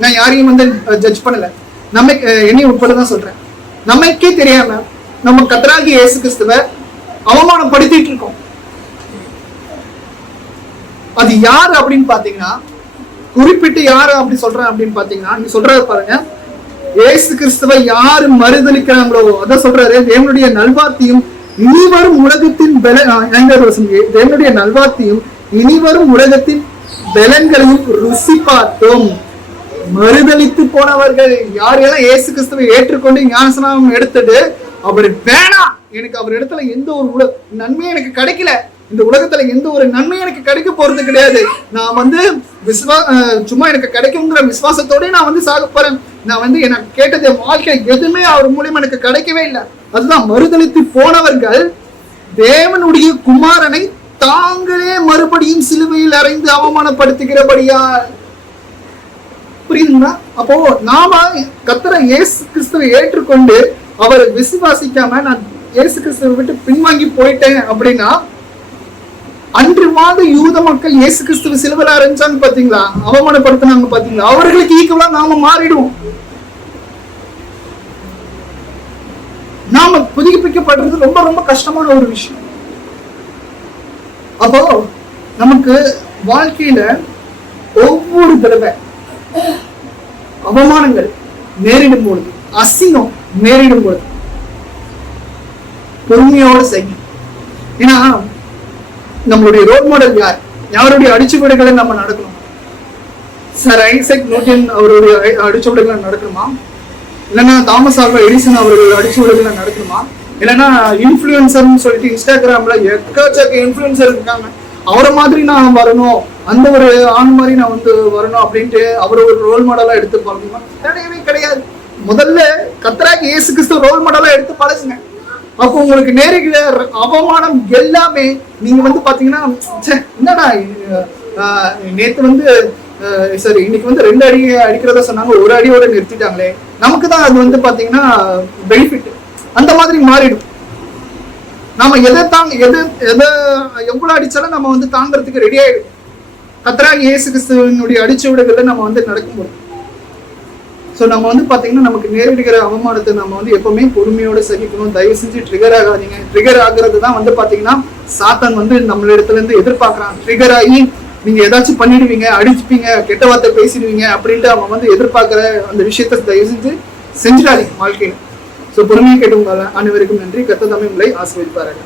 நான் யாரையும் வந்து ஜட்ஜ் பண்ணல, என்னையும் உட்படதான் சொல்றேன், நமக்கே தெரியாம நம்ம கர்த்தராகிய இயேசு கிறிஸ்துவ அவமானப்படுத்திட்டு இருக்கோம். அது யாரு அப்படின்னு பாத்தீங்கன்னா, குறிப்பிட்டு யாரு அப்படி சொல்றேன் அப்படின்னு பாத்தீங்கன்னா, நீ சொல்றது பாருங்க, இயேசு கிறிஸ்துவ யாரு மறுதலிக்கிறாங்களோ அதான் சொல்றாரு, தேவனுடைய நல்வார்த்தையும் இனிவரும் உலகத்தின் தேவனுடைய நல்வார்த்தையும் இனிவரும் உலகத்தின் பலன்களையும் ருசி பார்த்தோம். மறுதலித்து போனவர்கள் யாரெல்லாம் இயேசு கிறிஸ்துவை ஏற்றுக்கொண்டு ஞானஸ்நானம் எடுத்துட்டு அவர் வேணாம், எனக்கு அவர் இடத்துல எந்த ஒரு நன்மையும் எனக்கு கிடைக்கல, இந்த உலகத்துல எந்த ஒரு நன்மையும் எனக்கு கிடைக்க போறது கிடையாது, நான் வந்து சும்மா எனக்கு கிடைக்குங்கிற விசுவாசத்தோட நான் வந்து சாக போறேன், நான் வந்து எனக்கு கேட்டது வாழ்க்கை எதுவுமே அவர் மூலியமா எனக்கு கிடைக்கவே இல்லை. அதுதான் மறுதலித்து போனவர்கள் தேவனுடைய குமாரனை தாங்களே மறுபடியும் சிலுவையில் அறைந்து அவமானப்படுத்துகிறபடியா. புரியுதுங்களா? அப்போ நாம கர்த்தரை இயேசு கிறிஸ்துவை ஏற்றுக்கொண்டு அவரை விசுவாசிக்காம நான் இயேசு கிறிஸ்துவை விட்டு பின்வாங்கி போயிட்டேன் அப்படின்னா, அன்று மாத யூத மக்கள் இயேசு கிறிஸ்துவ சிலுவையில அறைஞ்சாங்க பாத்தீங்களா, அவமானப்படுத்தினாங்க பாத்தீங்களா, அவர்களுக்கு ஈக்குவலா நாம மாறிடுவோம். நாம புதுப்பிக்கப்படுறது ரொம்ப ரொம்ப கஷ்டமான ஒரு விஷயம். அப்போ நமக்கு வாழ்க்கையில ஒவ்வொரு தடவை அவமானங்கள் நேரிடும் பொழுது, அசிங்கம் நேரிடும் பொழுது பொறுமையோடு செய்யும். ஏன்னா நம்மளுடைய ரோல் மாடல் யாருடைய அடிச்சுவடுகளை நம்ம நடக்கணும். சார் ஐசக் நியூட்டன் அவருடைய அடிச்சுவடுகளை நடக்கணுமா, இல்லைன்னா தாமஸ் ஆல்வா எடிசன் அவர்கள் அடிச்சுவடுகளை நடக்கணுமா, இல்லைன்னா இன்ஃபுளுசர்னு சொல்லிட்டு இன்ஸ்டாகிராம்ல எக்கச்சக்க இன்ஃபுளுசர் இருக்காங்க, அவரை மாதிரி நான் வரணும், அந்த ஒரு ஆண் மாதிரி நான் வந்து வரணும் அப்படின்ட்டு அவரை ஒரு ரோல் மாடலா எடுத்து பழகுமா? கிடையவே கிடையாது. முதல்ல கர்த்தராகிய இயேசு கிறிஸ்து ரோல் மாடலா எடுத்து பழகுங்க. அப்போ உங்களுக்கு நேரிடுற அவமானம் எல்லாமே நீங்க வந்து பாத்தீங்கன்னா, என்னடா நேத்து வந்து சரி இன்னைக்கு வந்து 2 அடி அடிக்கிறதா சொன்னாங்க, 1 அடியோட நிறுத்திட்டாங்களே, நமக்கு தான் அது வந்து பாத்தீங்கன்னா பெனிஃபிட் அந்த மாதிரி மாறிடும். நாம எவ்வளவு அடிச்சாலும் நம்ம வந்து தாங்கிறதுக்கு ரெடி ஆயிடும். கர்த்தராகிய இயேசு கிறிஸ்துவினுடைய அடிச்சுவடுகள்ல நம்ம வந்து நடக்கும்போது ஸோ நம்ம வந்து பாத்தீங்கன்னா நமக்கு நேரிடுகிற அவமானத்தை நம்ம வந்து எப்பவுமே பொறுமையோட சகிக்கணும். தயவு செஞ்சு ட்ரிகர் ஆகாதீங்க. ட்ரிகர் ஆகுறது தான் வந்து பாத்தீங்கன்னா சாத்தான் வந்து நம்மள இடத்துல இருந்து எதிர்பார்க்கறான். ட்ரிகர் ஆகி நீங்க ஏதாச்சும் பண்ணிடுவீங்க, அடிச்சுப்பீங்க, கெட்ட வார்த்தை பேசிடுவீங்க அப்படின்ட்டு அவன் வந்து எதிர்பார்க்கிற அந்த விஷயத்த தயவு செஞ்சு செஞ்சிடாதீங்க வாழ்க்கையில. ஸோ பொறுமையை கேட்டு உங்களால் அனைவருக்கும் நன்றி. கர்த்தர் தாமே உங்களை ஆசீர்வதிப்பார்கள்.